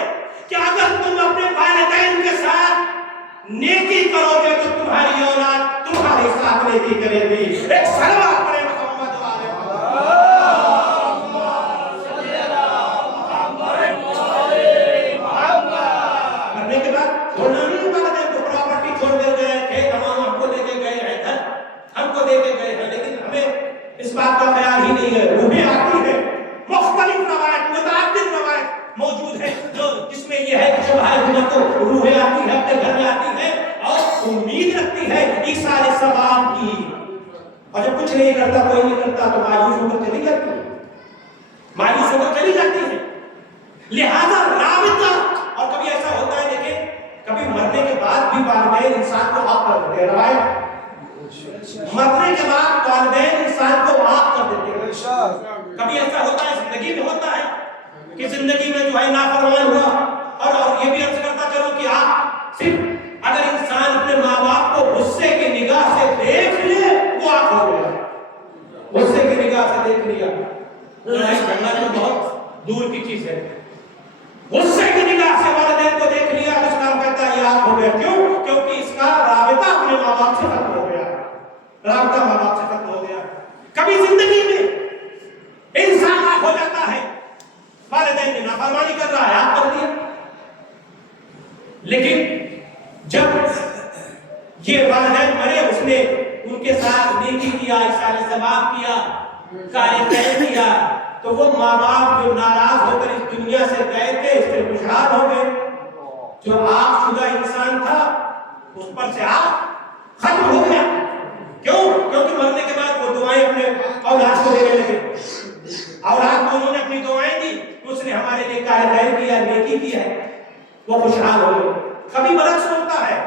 کہ اگر تم اپنے والدین کے ساتھ نیکی کرو گے تو تمہاری اولاد تمہارے ساتھ نیکی کرے گی۔ ایک صلوات پڑھیں محمد والے کرنے کے بعد چھوڑنا نہیں، والدین کو پراپرٹی چھوڑ دے گئے، کھیت تمام ہم کو دے کے گئے ہیں، گھر ہم کو دے کے گئے ہیں، لیکن ہمیں اس بات کا خیال ہی نہیں ہے۔ روحیں آتی ہیں، مختلف روایت، متعدد روایت موجود ہے جو جس میں یہ ہے کہ شبہ جمعہ کو روحیں آتی ہیں، اپنے گھر میں آتی ہیں اور امید رکھتی ہے ایصال ثواب کی، اور جب کچھ نہیں کرتا، کوئی نہیں کرتا تو مایوس ہو کر چلی جاتی ہے، مایوس ہو کر چلی جاتی ہے۔ لہذا رابطہ، اور کبھی ایسا ہوتا ہے دیکھیں، کبھی مرنے کے بعد بھی والدین انسان کو معاف کر دیتے ہیں، روایت مرنے کے بعد والدین انسان کو معاف کر دیتے ہیں۔ کبھی ایسا ہوتا ہے، زندگی میں ہوتا ہے کہ زندگی میں جو ہے نافرمان ہوا، اور یہ بھی عرض کرتا چلو کہ آپ صرف اگر انسان اپنے ماں باپ کو غصے کی نگاہ سے دیکھ لے وہ آپ ہو گیا، غصے کی نگاہ سے دیکھ لیا، لڑائی جھگڑا تو بہت دور کی چیز ہے، غصے کی نگاہ سے والدین کو دیکھ لیا تو اسلام کہتا ہے یہ آپ ہو گیا۔ کیوں؟ کیونکہ اس کا رابطہ اپنے ماں باپ سے ختم ہو گیا، رابطہ ماں باپ سے ختم ہو گیا۔ کبھی زندگی میں انسان آپ ہو جاتا ہے، والدین نے نافرمانی کر رہا ہے، آپ کر دیا، لیکن جب یہ والدین مرے، اس نے ان کے ساتھ نیکی کیا، ایصال ثواب کیا، کار خیر کیا، تو وہ ماں باپ جو ناراض ہو کر اس دنیا سے گئے تھے اس سے خوشحال ہو گئے. جو آگ شدہ انسان تھا اس پر سے آگ ختم ہو گیا. کیوں؟ کیونکہ مرنے کے بعد وہ دعائیں اپنے اولاد کو دینے لگے. اولاد کو انہوں نے اپنی دعائیں دی، اس نے ہمارے لیے کار خیر کیا، نیکی کی ہے، وہ خوشحال ہو گئے. کبھی برعکس ہوتا ہے،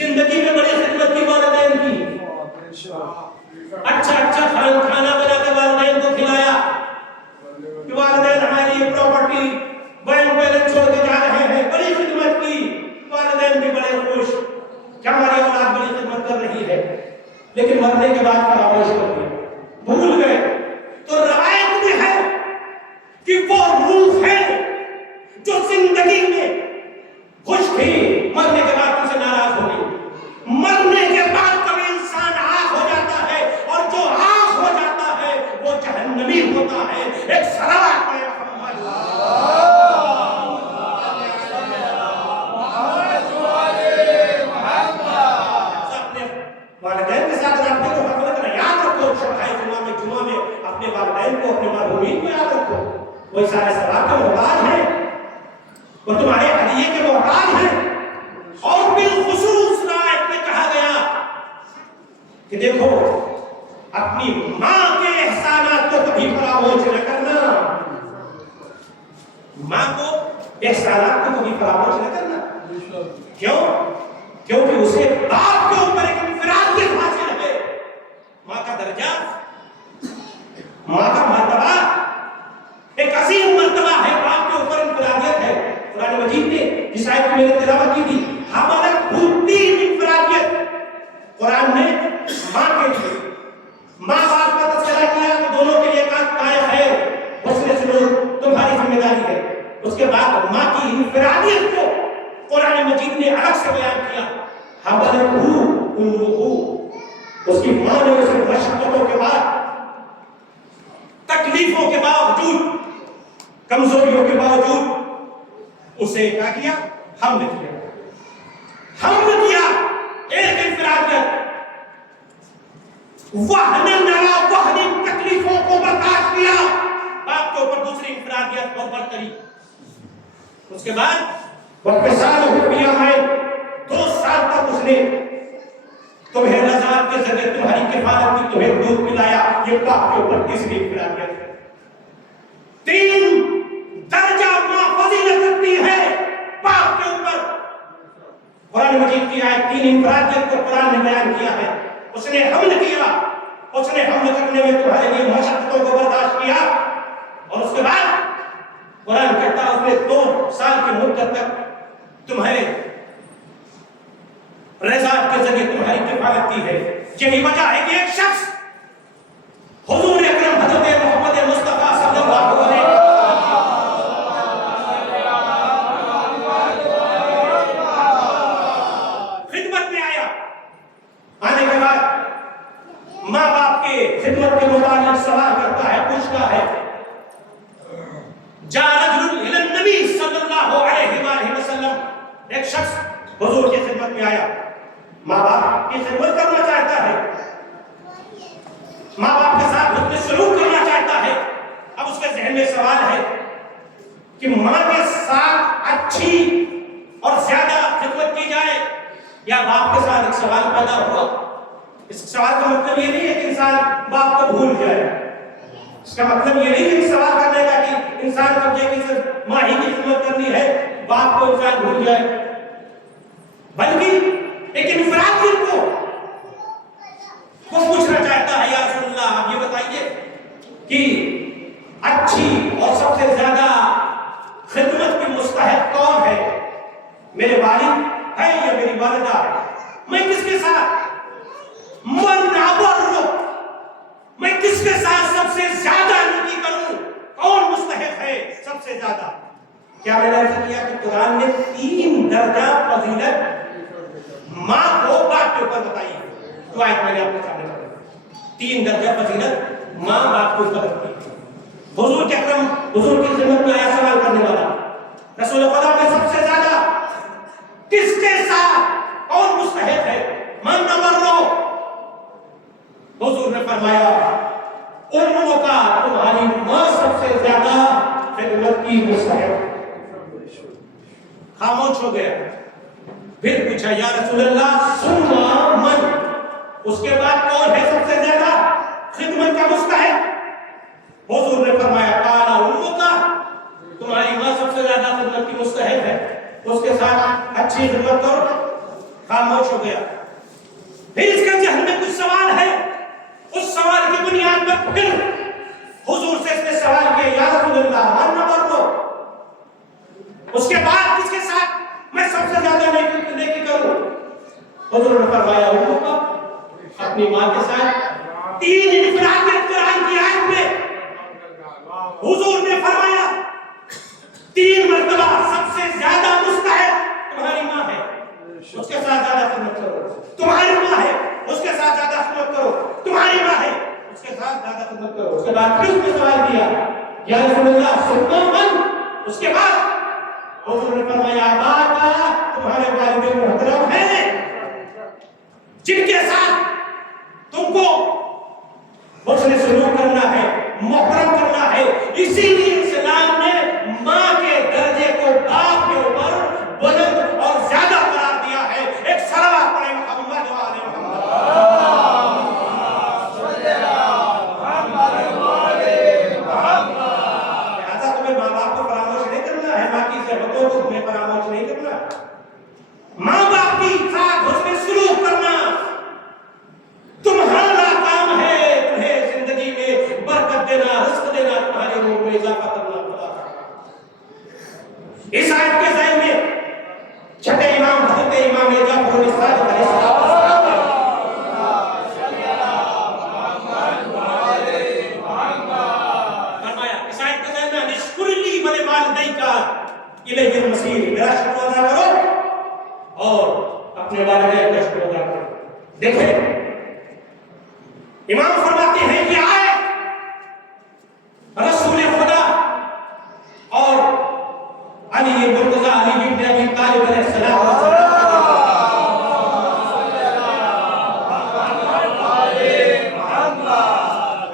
زندگی میں بڑی خدمت کی والدین کی، اچھا کھانا بنا کے والدین کو کھلایا کہ والدین ہماری یہ پراپرٹی بینک بیلنس چھوڑ کے جا رہے ہیں، بڑی خدمت کی، والدین بھی بڑے خوش کہ ہماری اولاد بڑی خدمت کر رہی ہے. لیکن مرنے کے بعد فراموش کر دیا، بھول گئے. تو روایت میں ہے کہ وہ روح ہے جو زندگی میں خوش تھی، مرنے کے بعد ان سے ناراض ہو گئی. مرنے کے بعد کبھی انسان آگ ہو جاتا ہے، اور جو آگ ہو جاتا ہے وہ جہنمی ہوتا ہے. ایک صراحت میں والدین کے ساتھ رابطے کو حفظ کرنا یاد رکھو. جمعہ میں اپنے والدین کو، اپنے مرحومین کو یاد رکھو. وہ سارے ثواب کے محتاج ہیں، وہ تمہارے ہدیے کے محتاج ہیں. اور بالخصوص روایت میں کہا گیا کہ دیکھو اپنی ماں کے احسانات کو کبھی فراموش نہ کرنا. ماں کو احسانات کو کبھی فراموش نہ کرنا. کیوں؟ کیونکہ اسے باپ کے اوپر ایک انفرادیت حاصل ہے. ماں کا درجہ، ماں کا مرتبہ ایک عظیم مرتبہ ہے. باپ کے اوپر انفرادیت ہے. قرآن مجید نے جس آیت کی میں نے تلاوت کی تھی، حملت تین انفرادیت قرآن نے ماں کے لیے، ماں باپ کا تذکرہ کیا کہ دونوں کے لیے قائم ہے، حسن سلوک تمہاری ذمہ داری ہے. اس کے بعد ماں کی انفرادیت کو قرآن مجید نے الگ سے بیان کیا. حملت اس کی ماں نے اسے مشقتوں کے بعد، تکلیفوں کے باوجود، کمزوریوں کے باوجود اسے کیا کیا؟ حمل کیا. حمل کیا ایک انفرادیت، وہن تکلیفوں کو برداشت کیا. باپ کے اوپر دوسری انفرادیت اور برتری. اس کے بعد وقت سال ہو ہے، 2 سال تک اس نے تمہیں رضاعت کے ذریعے تمہاری کفالت کی، تمہیں دودھ پلایا. یہ باپ کے اوپر تیسری انفرادیت ہے. 3 درجہ ماں فضیلت رکھتی ہے باپ کے اوپر. قرآن مجید کی آیت 3 انفرادیت کو قرآن نے بیان کیا ہے. اس نے حمل کیا، اس نے حمل کرنے میں تمہارے لیے مشقتوں کو برداشت کیا. اور اس کے بعد قرآن کہتا ہے اس نے 2 سال کی مدت تک تمہارے رضاعت کے ذریعے تمہاری کفالت کی ہے. یہی وجہ ہے کہ ایک شخص حضور اکرم حضرت محمد مصطفیٰ صلی اللہ علیہ خدمت میں آیا. آنے کے بعد ماں باپ کے خدمت کے متعلق سوال کرتا ہے، پوچھتا ہے. جاء رجل الى النبی صلی اللہ علیہ وآلہ وسلم، ایک شخص حضور کی خدمت میں آیا. ماں باپ کی خدمت کرنا چاہتا ہے، ماں باپ کے ساتھ حسن سلوک کرنا چاہتا ہے. اب اس کے ذہن میں سوال ہے کہ ماں کے ساتھ اچھی اور زیادہ خدمت کی جائے یا باپ کے ساتھ. ایک سوال پیدا ہوا. اس سوال کا مطلب یہ نہیں ہے کہ انسان باپ کو بھول جائے. اس کا مطلب یہ نہیں ہے سوال کرنے کا کہ انسان سمجھے کہ صرف ماں ہی کی خدمت کرنی ہے، باپ کو انسان بھول جائے. بلکہ ایک انفرادیت کو وہ پوچھنا چاہتا ہے، یا رسول اللہ آپ یہ بتائیے کہ اچھی اور سب سے زیادہ خدمت کی مستحق کون ہے؟ میرے والد ہے یا میری والدہ ہے؟ میں کس کے ساتھ میں کس کے ساتھ سب سے زیادہ نیکی کروں؟ کون مستحق ہے سب سے زیادہ؟ کیا میں نے ایسا کیا کہ قرآن نے 3 درجہ فضیلت ماں کو باپ کے اوپر بتائی ہے. تو آیت میں نے آپ کے سامنے بتائی 3 درجہ فضیلت ماں باپ کے اوپر بتائی. حضور کے اکرم حضور کی خدمت میں آیا سوال کرنے والا، رسول خدا میں سب سے زیادہ کس کے ساتھ کون مستحق ہے؟ من نبرو. حضور نے فرمایا امو کا، تمہاری خاموش ہو گیا. پھر پوچھا یا رسول اللہ ثم من, اس کے بعد کون ہے سب سے زیادہ خدمت کا مستحق؟ حضور نے فرمایا قال امک, تمہاری ماں سب سے زیادہ خدمت کی مستحق ہے, اس کے ساتھ اچھی خدمت کرو. خاموش ہو گیا. پھر اس کے ذہن میں کچھ سوال ہے, اس سوال کی بنیاد پر پھر حضور سے اس نے سوال کیا یا رسول اللہ من نبر, اس کے بعد کس کے ساتھ میں سب سے زیادہ نیکی کروں؟ حضور نے فرمایا امک, اپنی ماں کے ساتھ. 3 افراد قرآن کی آیت میں حضور نے فرمایا 3 مرتبہ سب سے زیادہ مستحق تمہاری ماں ہے, اس کے ساتھ زیادہ خدمت کرو. تمہاری ماں ہے, اس کے ساتھ زیادہ خدمت کرو. تمہاری ماں ہے, اس کے ساتھ زیادہ خدمت کرو. اس کے بعد پھر اس نے سوال کیا یا رسول اللہ ثم من, اس کے بعد حضور نے فرمایا باقا, تمہارے والد محترم ہیں جن کے ساتھ تم کو حسن سلوک کرنا ہے, محترم کرنا ہے. اسی لیے اسلام نے ماں کے درجے کو باپ کے اوپر بلند اور زیادہ قرار دیا ہے. ایک صلوات پڑھیں محمد و آل محمد. لہذا تمہیں ماں باپ کو فراموش نہیں کرنا ہے, باقی صحبتوں کو تمہیں فراموش نہیں کرنا. ماں باپ کی ساتھ حسن سلوک کرنا تمہارا کام ہے. تمہیں زندگی میں برکت دینا, رزق دینا, تمہارے عمر میں اضافہ کرنا. اس آیت کے ذہن میں چھٹے امام حضرت امام جعفر الصادق علیہ السلام فرمایا, اس آیت کے ذہن میں نشکر لی ولی والدیک الیہ المصیر, میرا شکر ادا کرو اور اپنے والدین کا شکر ادا کرو. دیکھیں امام فرماتے ہیں یہ آیت رسول خدا اور علی مرتضی علی بن ابی طالب علیہ السلام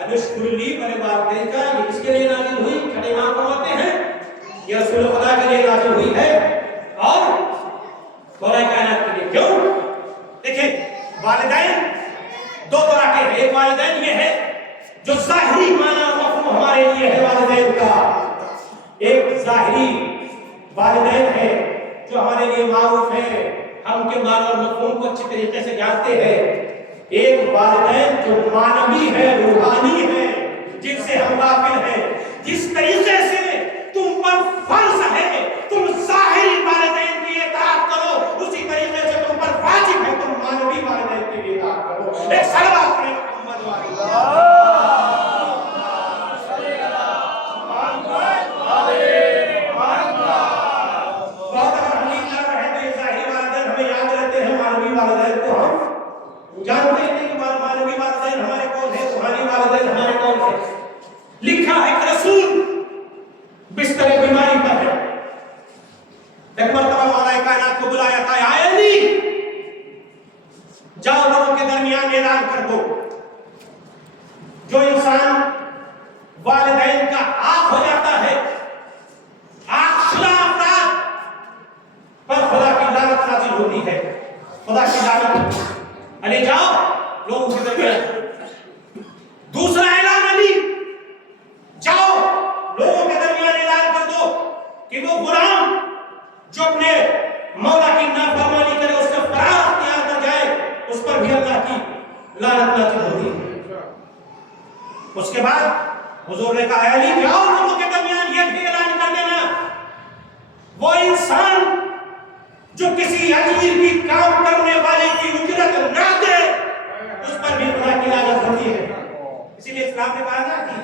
انشکر لی ولی والدیک, یہ کس کے لیے نازل ہوئی؟ کھڑے امام فرماتے ہیں یہ رسول خدا کے لیے نازل ہوئی ہے اور پورے کائنات کے لیے. کیوں؟ دیکھیں والدین 2 طرح کے ہیں. ایک والدین یہ ہے جو ظاہری معنی مفہوم ہمارے لیے ہے والدین کا, ایک ظاہری والدین ہے جو ہمارے لیے معروف ہے, ہم کے معنی اور مفہوم کو اچھی طریقے سے جانتے ہیں. ایک والدین جو معنوی ہے, روحانی ہے, جن سے ہم غافل ہیں. جس طریقے سے تم پر فرض ہے تم ظاہری والدین کی اطاعت کرو, اسی طریقے سے تم پر واجب ہے تم معنوی والدین کی بھی اطاعت کرو. ایک صلوات پڑھیں محمد و آل جانتے ہیں کہ مانوی والدین ہمارے کون ہیں, روحانی والدین ہمارے کون ہیں. لکھا ہے کہ رسول بستر بیماری پر ہے. ایک مرتبہ مولا کائنات کو بلایا تھا, آئے علی جاؤ لوگوں کے درمیان اعلان کر دو جو انسان والدین کا آنکھ ہو جاتا ہے, آنکھ شدہ افراد پر خدا کی لعنت نازل ہوتی ہے. خدا کی لعنت. علی جاؤ لوگوں کے درمیان. دوسرا اعلان علی جاؤ لوگوں کے درمیان اعلان کر دو کہ وہ غلام جو اپنے مولا کی نافرمانی کرے اس کا فرار اختیار کر جائے, اس پر بھی اللہ کی لعنت نازل ہوتی ہے. اس کے بعد حضور نے کہا علی جاؤ لوگوں کے درمیان یہ بھی اعلان کر دینا وہ انسان جو کسی اجیر کی کام کرنے والے کی اجرت نہ دے اس پر بھی خدا کی لعنت ہوتی ہے. اسی لیے اسلام نے کہا نا کہ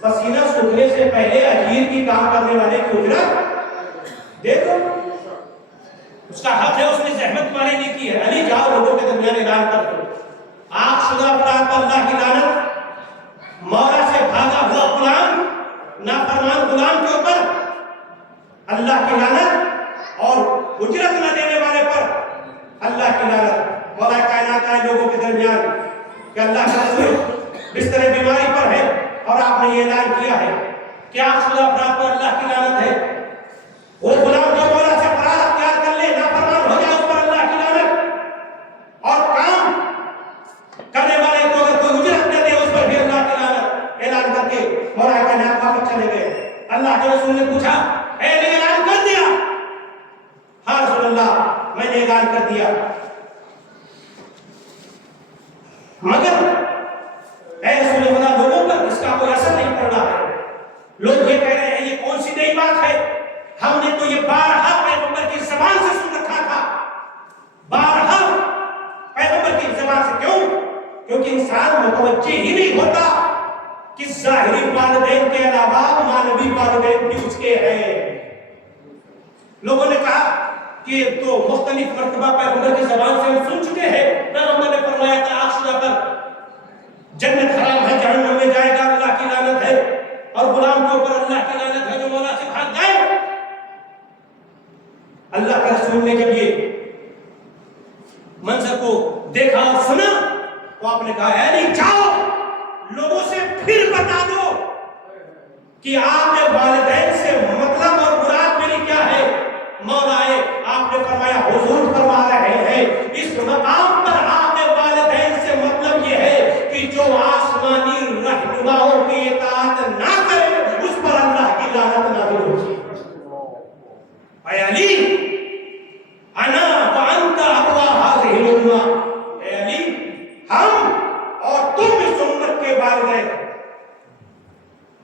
پسینہ سوکھنے سے پہلے اجیر کی کام کرنے والے کی اجرت دے دو, اس کا حق ہے, اس نے زحمت تمہاری نہیں کی ہے. علی جاؤ لوگوں کے درمیان اعلان کر دو آنکھ شدہ افراد پر اللہ کی لعنت, مولا سے بھاگا ہوا غلام, نافرمان غلام کے اوپر اللہ کی لعنت, اور اجرت نہ دینے والے پر اللہ کی لعنت. مولا کائنات آئے لوگوں کے درمیان کہ اللہ کا رسول بستر بیماری پر ہے اور آپ نے یہ اعلان کیا ہے کہ آنکھ شدہ افراد پر اللہ کی لعنت ہے. وہ غلام جو مولا سے فرار اختیار اللہ کے رسول نے پوچھا اے علی اعلان کر دیا؟ ہاں رسول اللہ میں نے اعلان کر دیا، مگر اے رسول اللہ لوگوں پر اس کا کوئی اثر نہیں پڑ رہا ہے، لوگ یہ کہہ رہے ہیں یہ کون سی نئی بات ہے، ہم نے تو یہ بارہا پیغمبر کی زبان سے سن رکھا تھا، بارہا پیغمبر کی زبان سے۔ کیوں؟ کیونکہ انسان متوجہ ہی نہیں ہوتا کہ ظاہری والدین کے علاوہ مانوی والدین بھی اس کے ہیں۔ لوگوں نے کہا کہ تو مختلف مرتبہ پیغمبر کی زبان سے ہم سن چکے ہیں، پیغمبر نے فرمایا تھا عاشورہ پر جنت حرام ہے، جہنم میں جائے گا، اللہ کی لعنت ہے، اور غلام کے اوپر اللہ کی لعنت ہے جو مولا سے بھاگ جائے۔ اللہ کے رسول نے جب یہ منظر کو دیکھا اور سنا تو آپ نے کہا اے علی جاؤ لوگوں سے پھر بتا دو کہ آپ نے والدین سے مطلب اور مراد میری کیا ہے۔ مولا آپ نے فرمایا حضور فرما رہے ہیں اس مقام پر آپ نے والدین سے مطلب یہ ہے کہ جو آسمانی رہنماؤں کی اطاعت نہ کرے اس پر اللہ کی لعنت نازل ہوگی۔ اے علی انا وانت اقوا هذه الامه، اے علی ہم اور تم اس امت کے والدین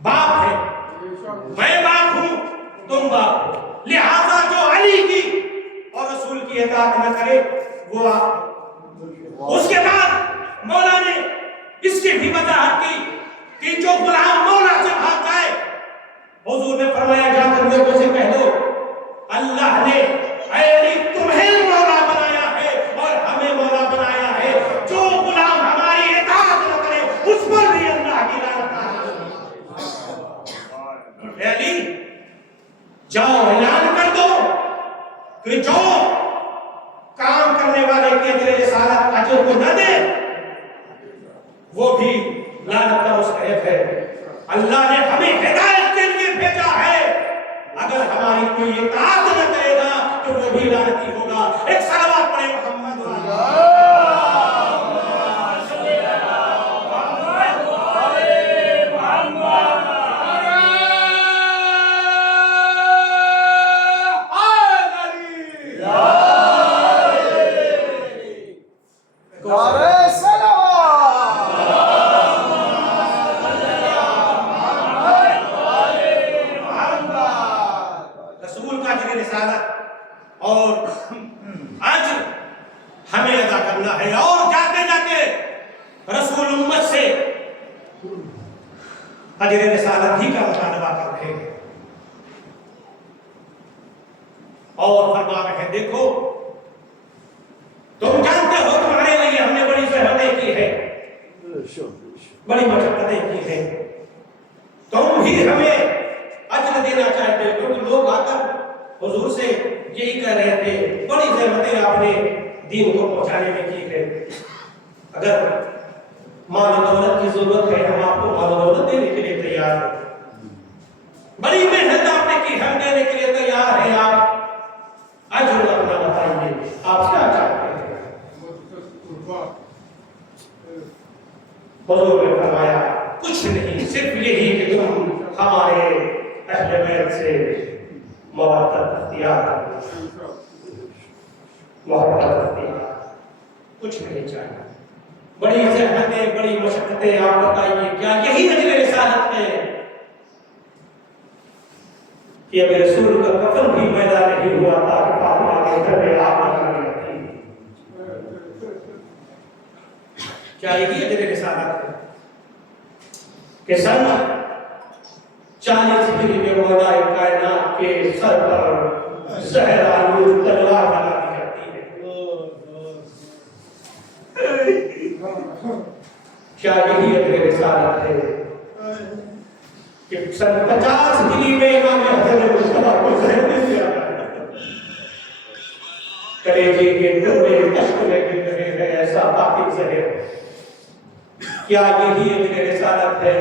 باپ ہیں، میں باپ ہوں تم باپ ہو، لہذا جو علی کی اور رسول کی اطاعت نہ کرے وہ آپ۔ اس کے بعد مولا نے اس کی بھی وضاحت کی کہ جو غلام مولا سے بھاگ جائے، حضور نے فرمایا جا کر لوگوں سے کہہ دو اللہ نے اے علی تمہیں مولا بنایا ہے اور ہمیں مولا بنایا ہے، جو غلام ہماری اطاعت نہ کرے اس پر بھی اللہ کی لعنت ہے۔ اے علی جاؤ اعلان کر دو کہ جو کام کرنے والے کے اجر رسالت اجر کو نہ دے وہ بھی لعنت کا مستحق ہے۔ اللہ نے ہمیں ہدایت کے لیے بھیجا ہے، اگر ہماری کوئی اطاعت نہ کرے گا تو وہ بھی لعنتی ہوگا۔ ایک صلوات پڑھیں محمد اجر رسالت ہی کا مطالبہ کر رہے ہیں اور فرما رہے ہیں دیکھو تم جانتے ہو تمہارے لیے ہم نے بڑی زحمتیں کی ہے، بڑی مشقتیں کی ہیں، تم بھی ہمیں اجر دینا چاہتے ہو، کیونکہ لوگ آ کر حضور سے یہی کہہ رہے تھے بڑی زحمتیں آپ نے دین کو پہنچانے میں کی ہے، اگر مال و دولت کی ضرورت ہے ہم آپ کو مال و دولت دینے کے لیے تیار ہیں، بڑی محنت آپ نے کی ہم دینے کے لیے تیار ہیں، آپ اجر اپنا بتائیے آپ کیا چاہتے ہیں۔ حضور نے فرمایا کچھ نہیں، صرف یہی کہ تم ہمارے اہل بیت سے محبت اختیار کرو، محبت اختیار، کچھ نہیں چاہیے۔ بڑی زحمتیں بڑی مشقتیں آپ بتائیے کیا یہی اجر رسالت ہے کہ اب رسول کا کفن بھی میدان نہیں ہوا تھا کہ فاطمہ کے گھر میں آپ لگا تھی، کیا یہی اجر رسالت ہے کہ سن 40 ہجری میں مولا کائنات کے سر پر زہرا نور تلوار لگا دی جاتی ہے، کیا یہی اجر رسالت ہے کہ سن 50 ہجری میں امام حسن مصطفیٰ کو زہر دے دیا کلیجے کے ٹکڑے کشت میں گر رہے ہیں ایسا باقی زہر، کیا یہی اجر رسالت ہے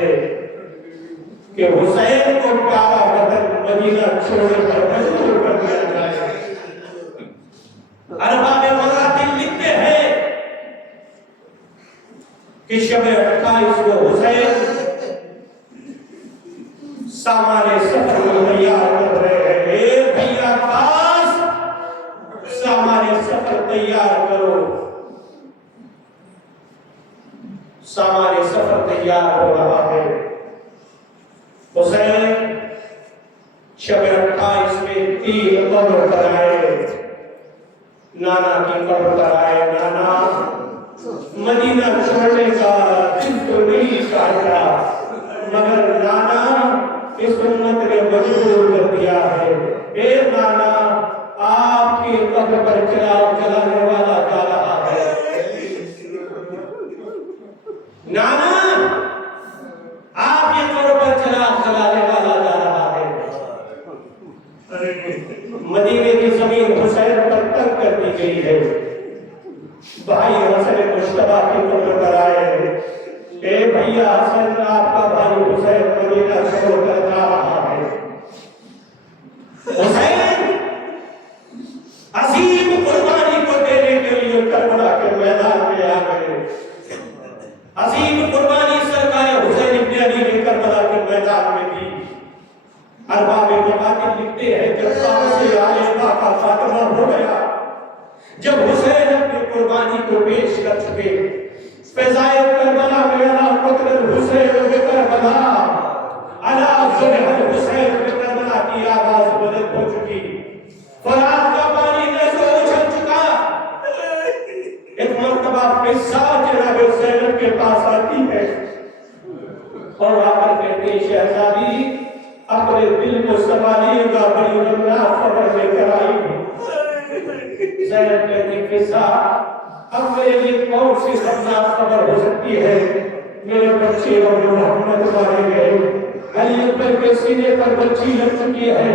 کہ حسین کو پیارا وطن مدینہ چھوڑ کر مجبور کر دیا جائے۔ ارباب مراتب لکھتے ہیں کہ شب 28 کو حسین سامان سامان سفر کو تیار کر رہے ہیں. اے بھیا خاص سامان سفر تیار کرو. سامان سفر تیار ہو رہا ہے. حسین شب 28 میں 3 قبر پر آئے. نانا کی قبر پر آئے. نانا مدینہ چھوڑنے کا دل تو نہیں چاہتا مگر نانا اس امت نے مجبور کر دیا ہے. اے نانا آپ کی قبر پر چراغ جلانے والا جا رہا ہے. نانا آپ کی قبر پر چراغ جلانے والا جا رہا ہے. مدینے کی زمین حسین پر تنگ کر دی گئی ہے. بھائی حسین مشتبہ کی قبر پر آئے. اے بھیا حسن آپ کا بھائی حسین مدینہ چھوڑ کر جا رہا ہے. حسین عظیم قربانی کو دینے کے لیے کربلا کے میدان میں آ گئے. عظیم قربانی سرکار حسین ابن علی نے کربلا کے میدان میں دی. ارباب مقاتل لکھتے ہیں جب سامنے سے آئے کا خاتمہ ہو گیا, جب حسین اپنی قربانی کو پیش کر چکے, فضائے کربلا میں الا قتل الحسین بکربلا, الا ذبح الحسین بکربلا کی آواز بلند ہو چکی. فرات کا پانی نیزوں اچھل چکا. ایک مرتبہ قصہ جناب حسین کے پاس آتی ہے اور آ کر کہتے ہیں شہزادی اپنے دل کو سنبھالیے گا, بڑی غمناک خبر لے کر آئی ہوں. زینب کہتی قصہ اب میرے لیے کون سی غمناک خبر ہو سکتی ہے. میرے بچے اور محمد مارے گئے, علی اکبر کے سینے پر بچی لگ چکی ہے,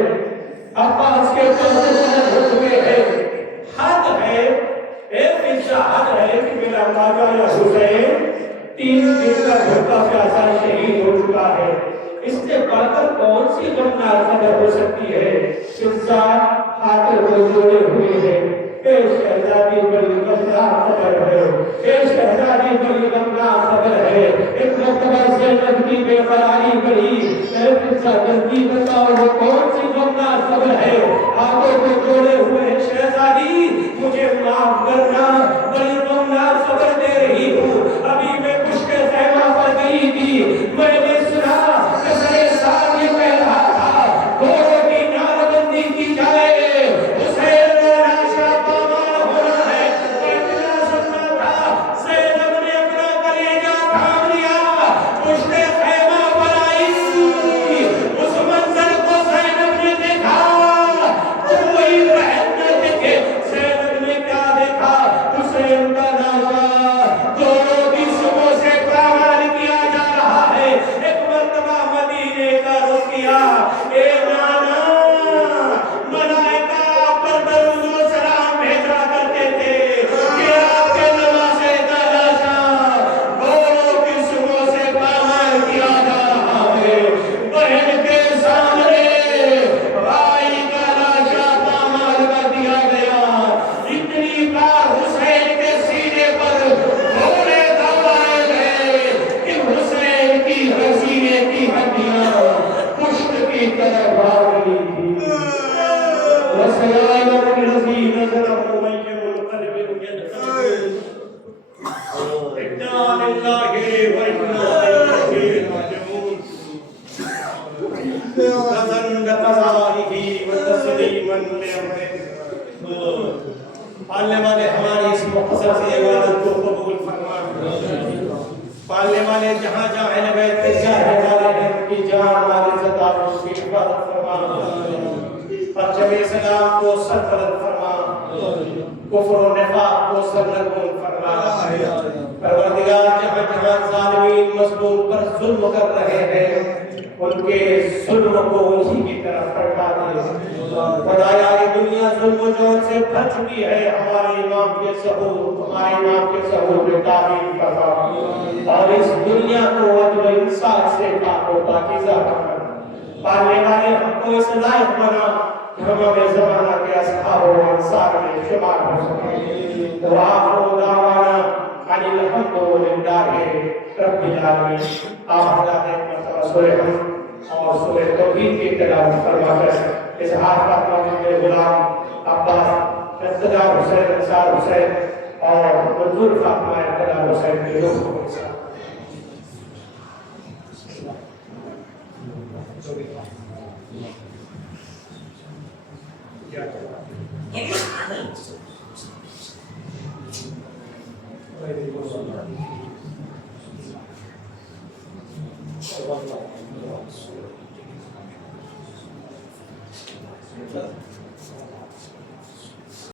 عباس کے پردے ہو چکے ہیں. حد ہے, ایک قصہ حد ہے کہ میرا ماجا یا حسین 3 دن کا بھوکا پیاسا شہید ہو چکا ہے. اس سے بڑھ کر کون سی غمناک خبر ہو سکتی ہے. قصہ خاطر کو جوڑے ہوئے ہیں. اے شہزادی بڑی غمناک خبر ہے, اے شہزادی بڑی غمناک خبر ہے. ایک مرتبہ زینب کی بے قراری بڑھی. اے قصہ جلدی بتاؤ وہ کون سی غمناک خبر ہے. ہاتھوں کو جوڑے ہوئے شہزادی مجھے معاف کرنا, بڑی غمناک خبر دے رہی ہوں. ابھی میں کچھ کے خیمہ پر گئی تھی, میں نے سنا کہ سرے ساتھ یہ کہہ رہا تھا گھوڑوں کی نعربندی کی جائے, حسین کا ناشا پامال ہونا ہے. میں اتنا سننا تھا زینب نے اپنا کلیجہ تھام لیا, کچھ کے خیمہ پر آئی. اس منظر کو زینب نے دیکھا جو وہی بہن نہ دیکھے. زینب نے کیا دیکھا, حسین کا ناشا گھوڑوں کی صبح سے پامال کیا جا رہا ہے. ایک مرتبہ مدینے کا رخ کیا. اے نانا ملائکہ آپ پر درود و سلام بھیجا کرتے تھے کہ آپ کے نواسے کا ناشا گھوڑوں کی صبح سے پامال کیا جا رہا ہے. بہن کے سامنے بھائی کا ناشا پامال کر دیا گیا. اتنی بار حسین کے سینے پر گھوڑے دوڑائے گئے کہ حسین کی حسینے کی ہڈیاں پشت کی طرف آ گئی تھی. وَسَيَعْلَمُ الَّذِينَ ظَلَمُوا أَيُّ مُنقَلِبٍ يَنقَلِبُونَ. إِنَّا لِلَّهِ وَإِنَّا إِلَيْهِ رَاجِعُونَ. رَضًا بِقَضَائِهِ وَتَسْلِيمًا لِأَمْرِهِ. پالنے والے ہماری اس مختصر سی عبادت کو قبول فرما. پالنے والے جہاں جہاں اہل بیت کے چاہنے والے ہیں ان کی جان مال عزت اور اس کی حفاظت فرما. پرچم اسلام کو سربلند فرما, کفر و نفاق کو سرنگون فرما. پروردگار جہاں جہاں ظالمین مظلوم پر ظلم کر رہے ہیں ان کے ظلم کو انہی کی طرف پلٹا دے. خدایا یہ دنیا ظلم و جور سے بھر چکی ہے. ہمارے امام کے ظہور, ہمارے امام کے ظہور میں تعمیر فرما اور اس دنیا کو عدل و انصاف سے پاک و پاکیزہ کر. پالنے والے ہم کو اس لائق بنا کہ ہم ہمیں زمانہ کے اصحاب و انصار میں شمار ہو سکیں. وآخر دعوانا ان الحمد للہ رب العالمین. آپ حضرات ایک مرتبہ سورہ اور سورہ توحید کی تلاوت فرما کر اظہار فرمانے کے غلام عباس اقتدار حسین انصار حسین اور منظور فاطمہ اقتدار حسین کے لوگ کو ساتھ Thank you.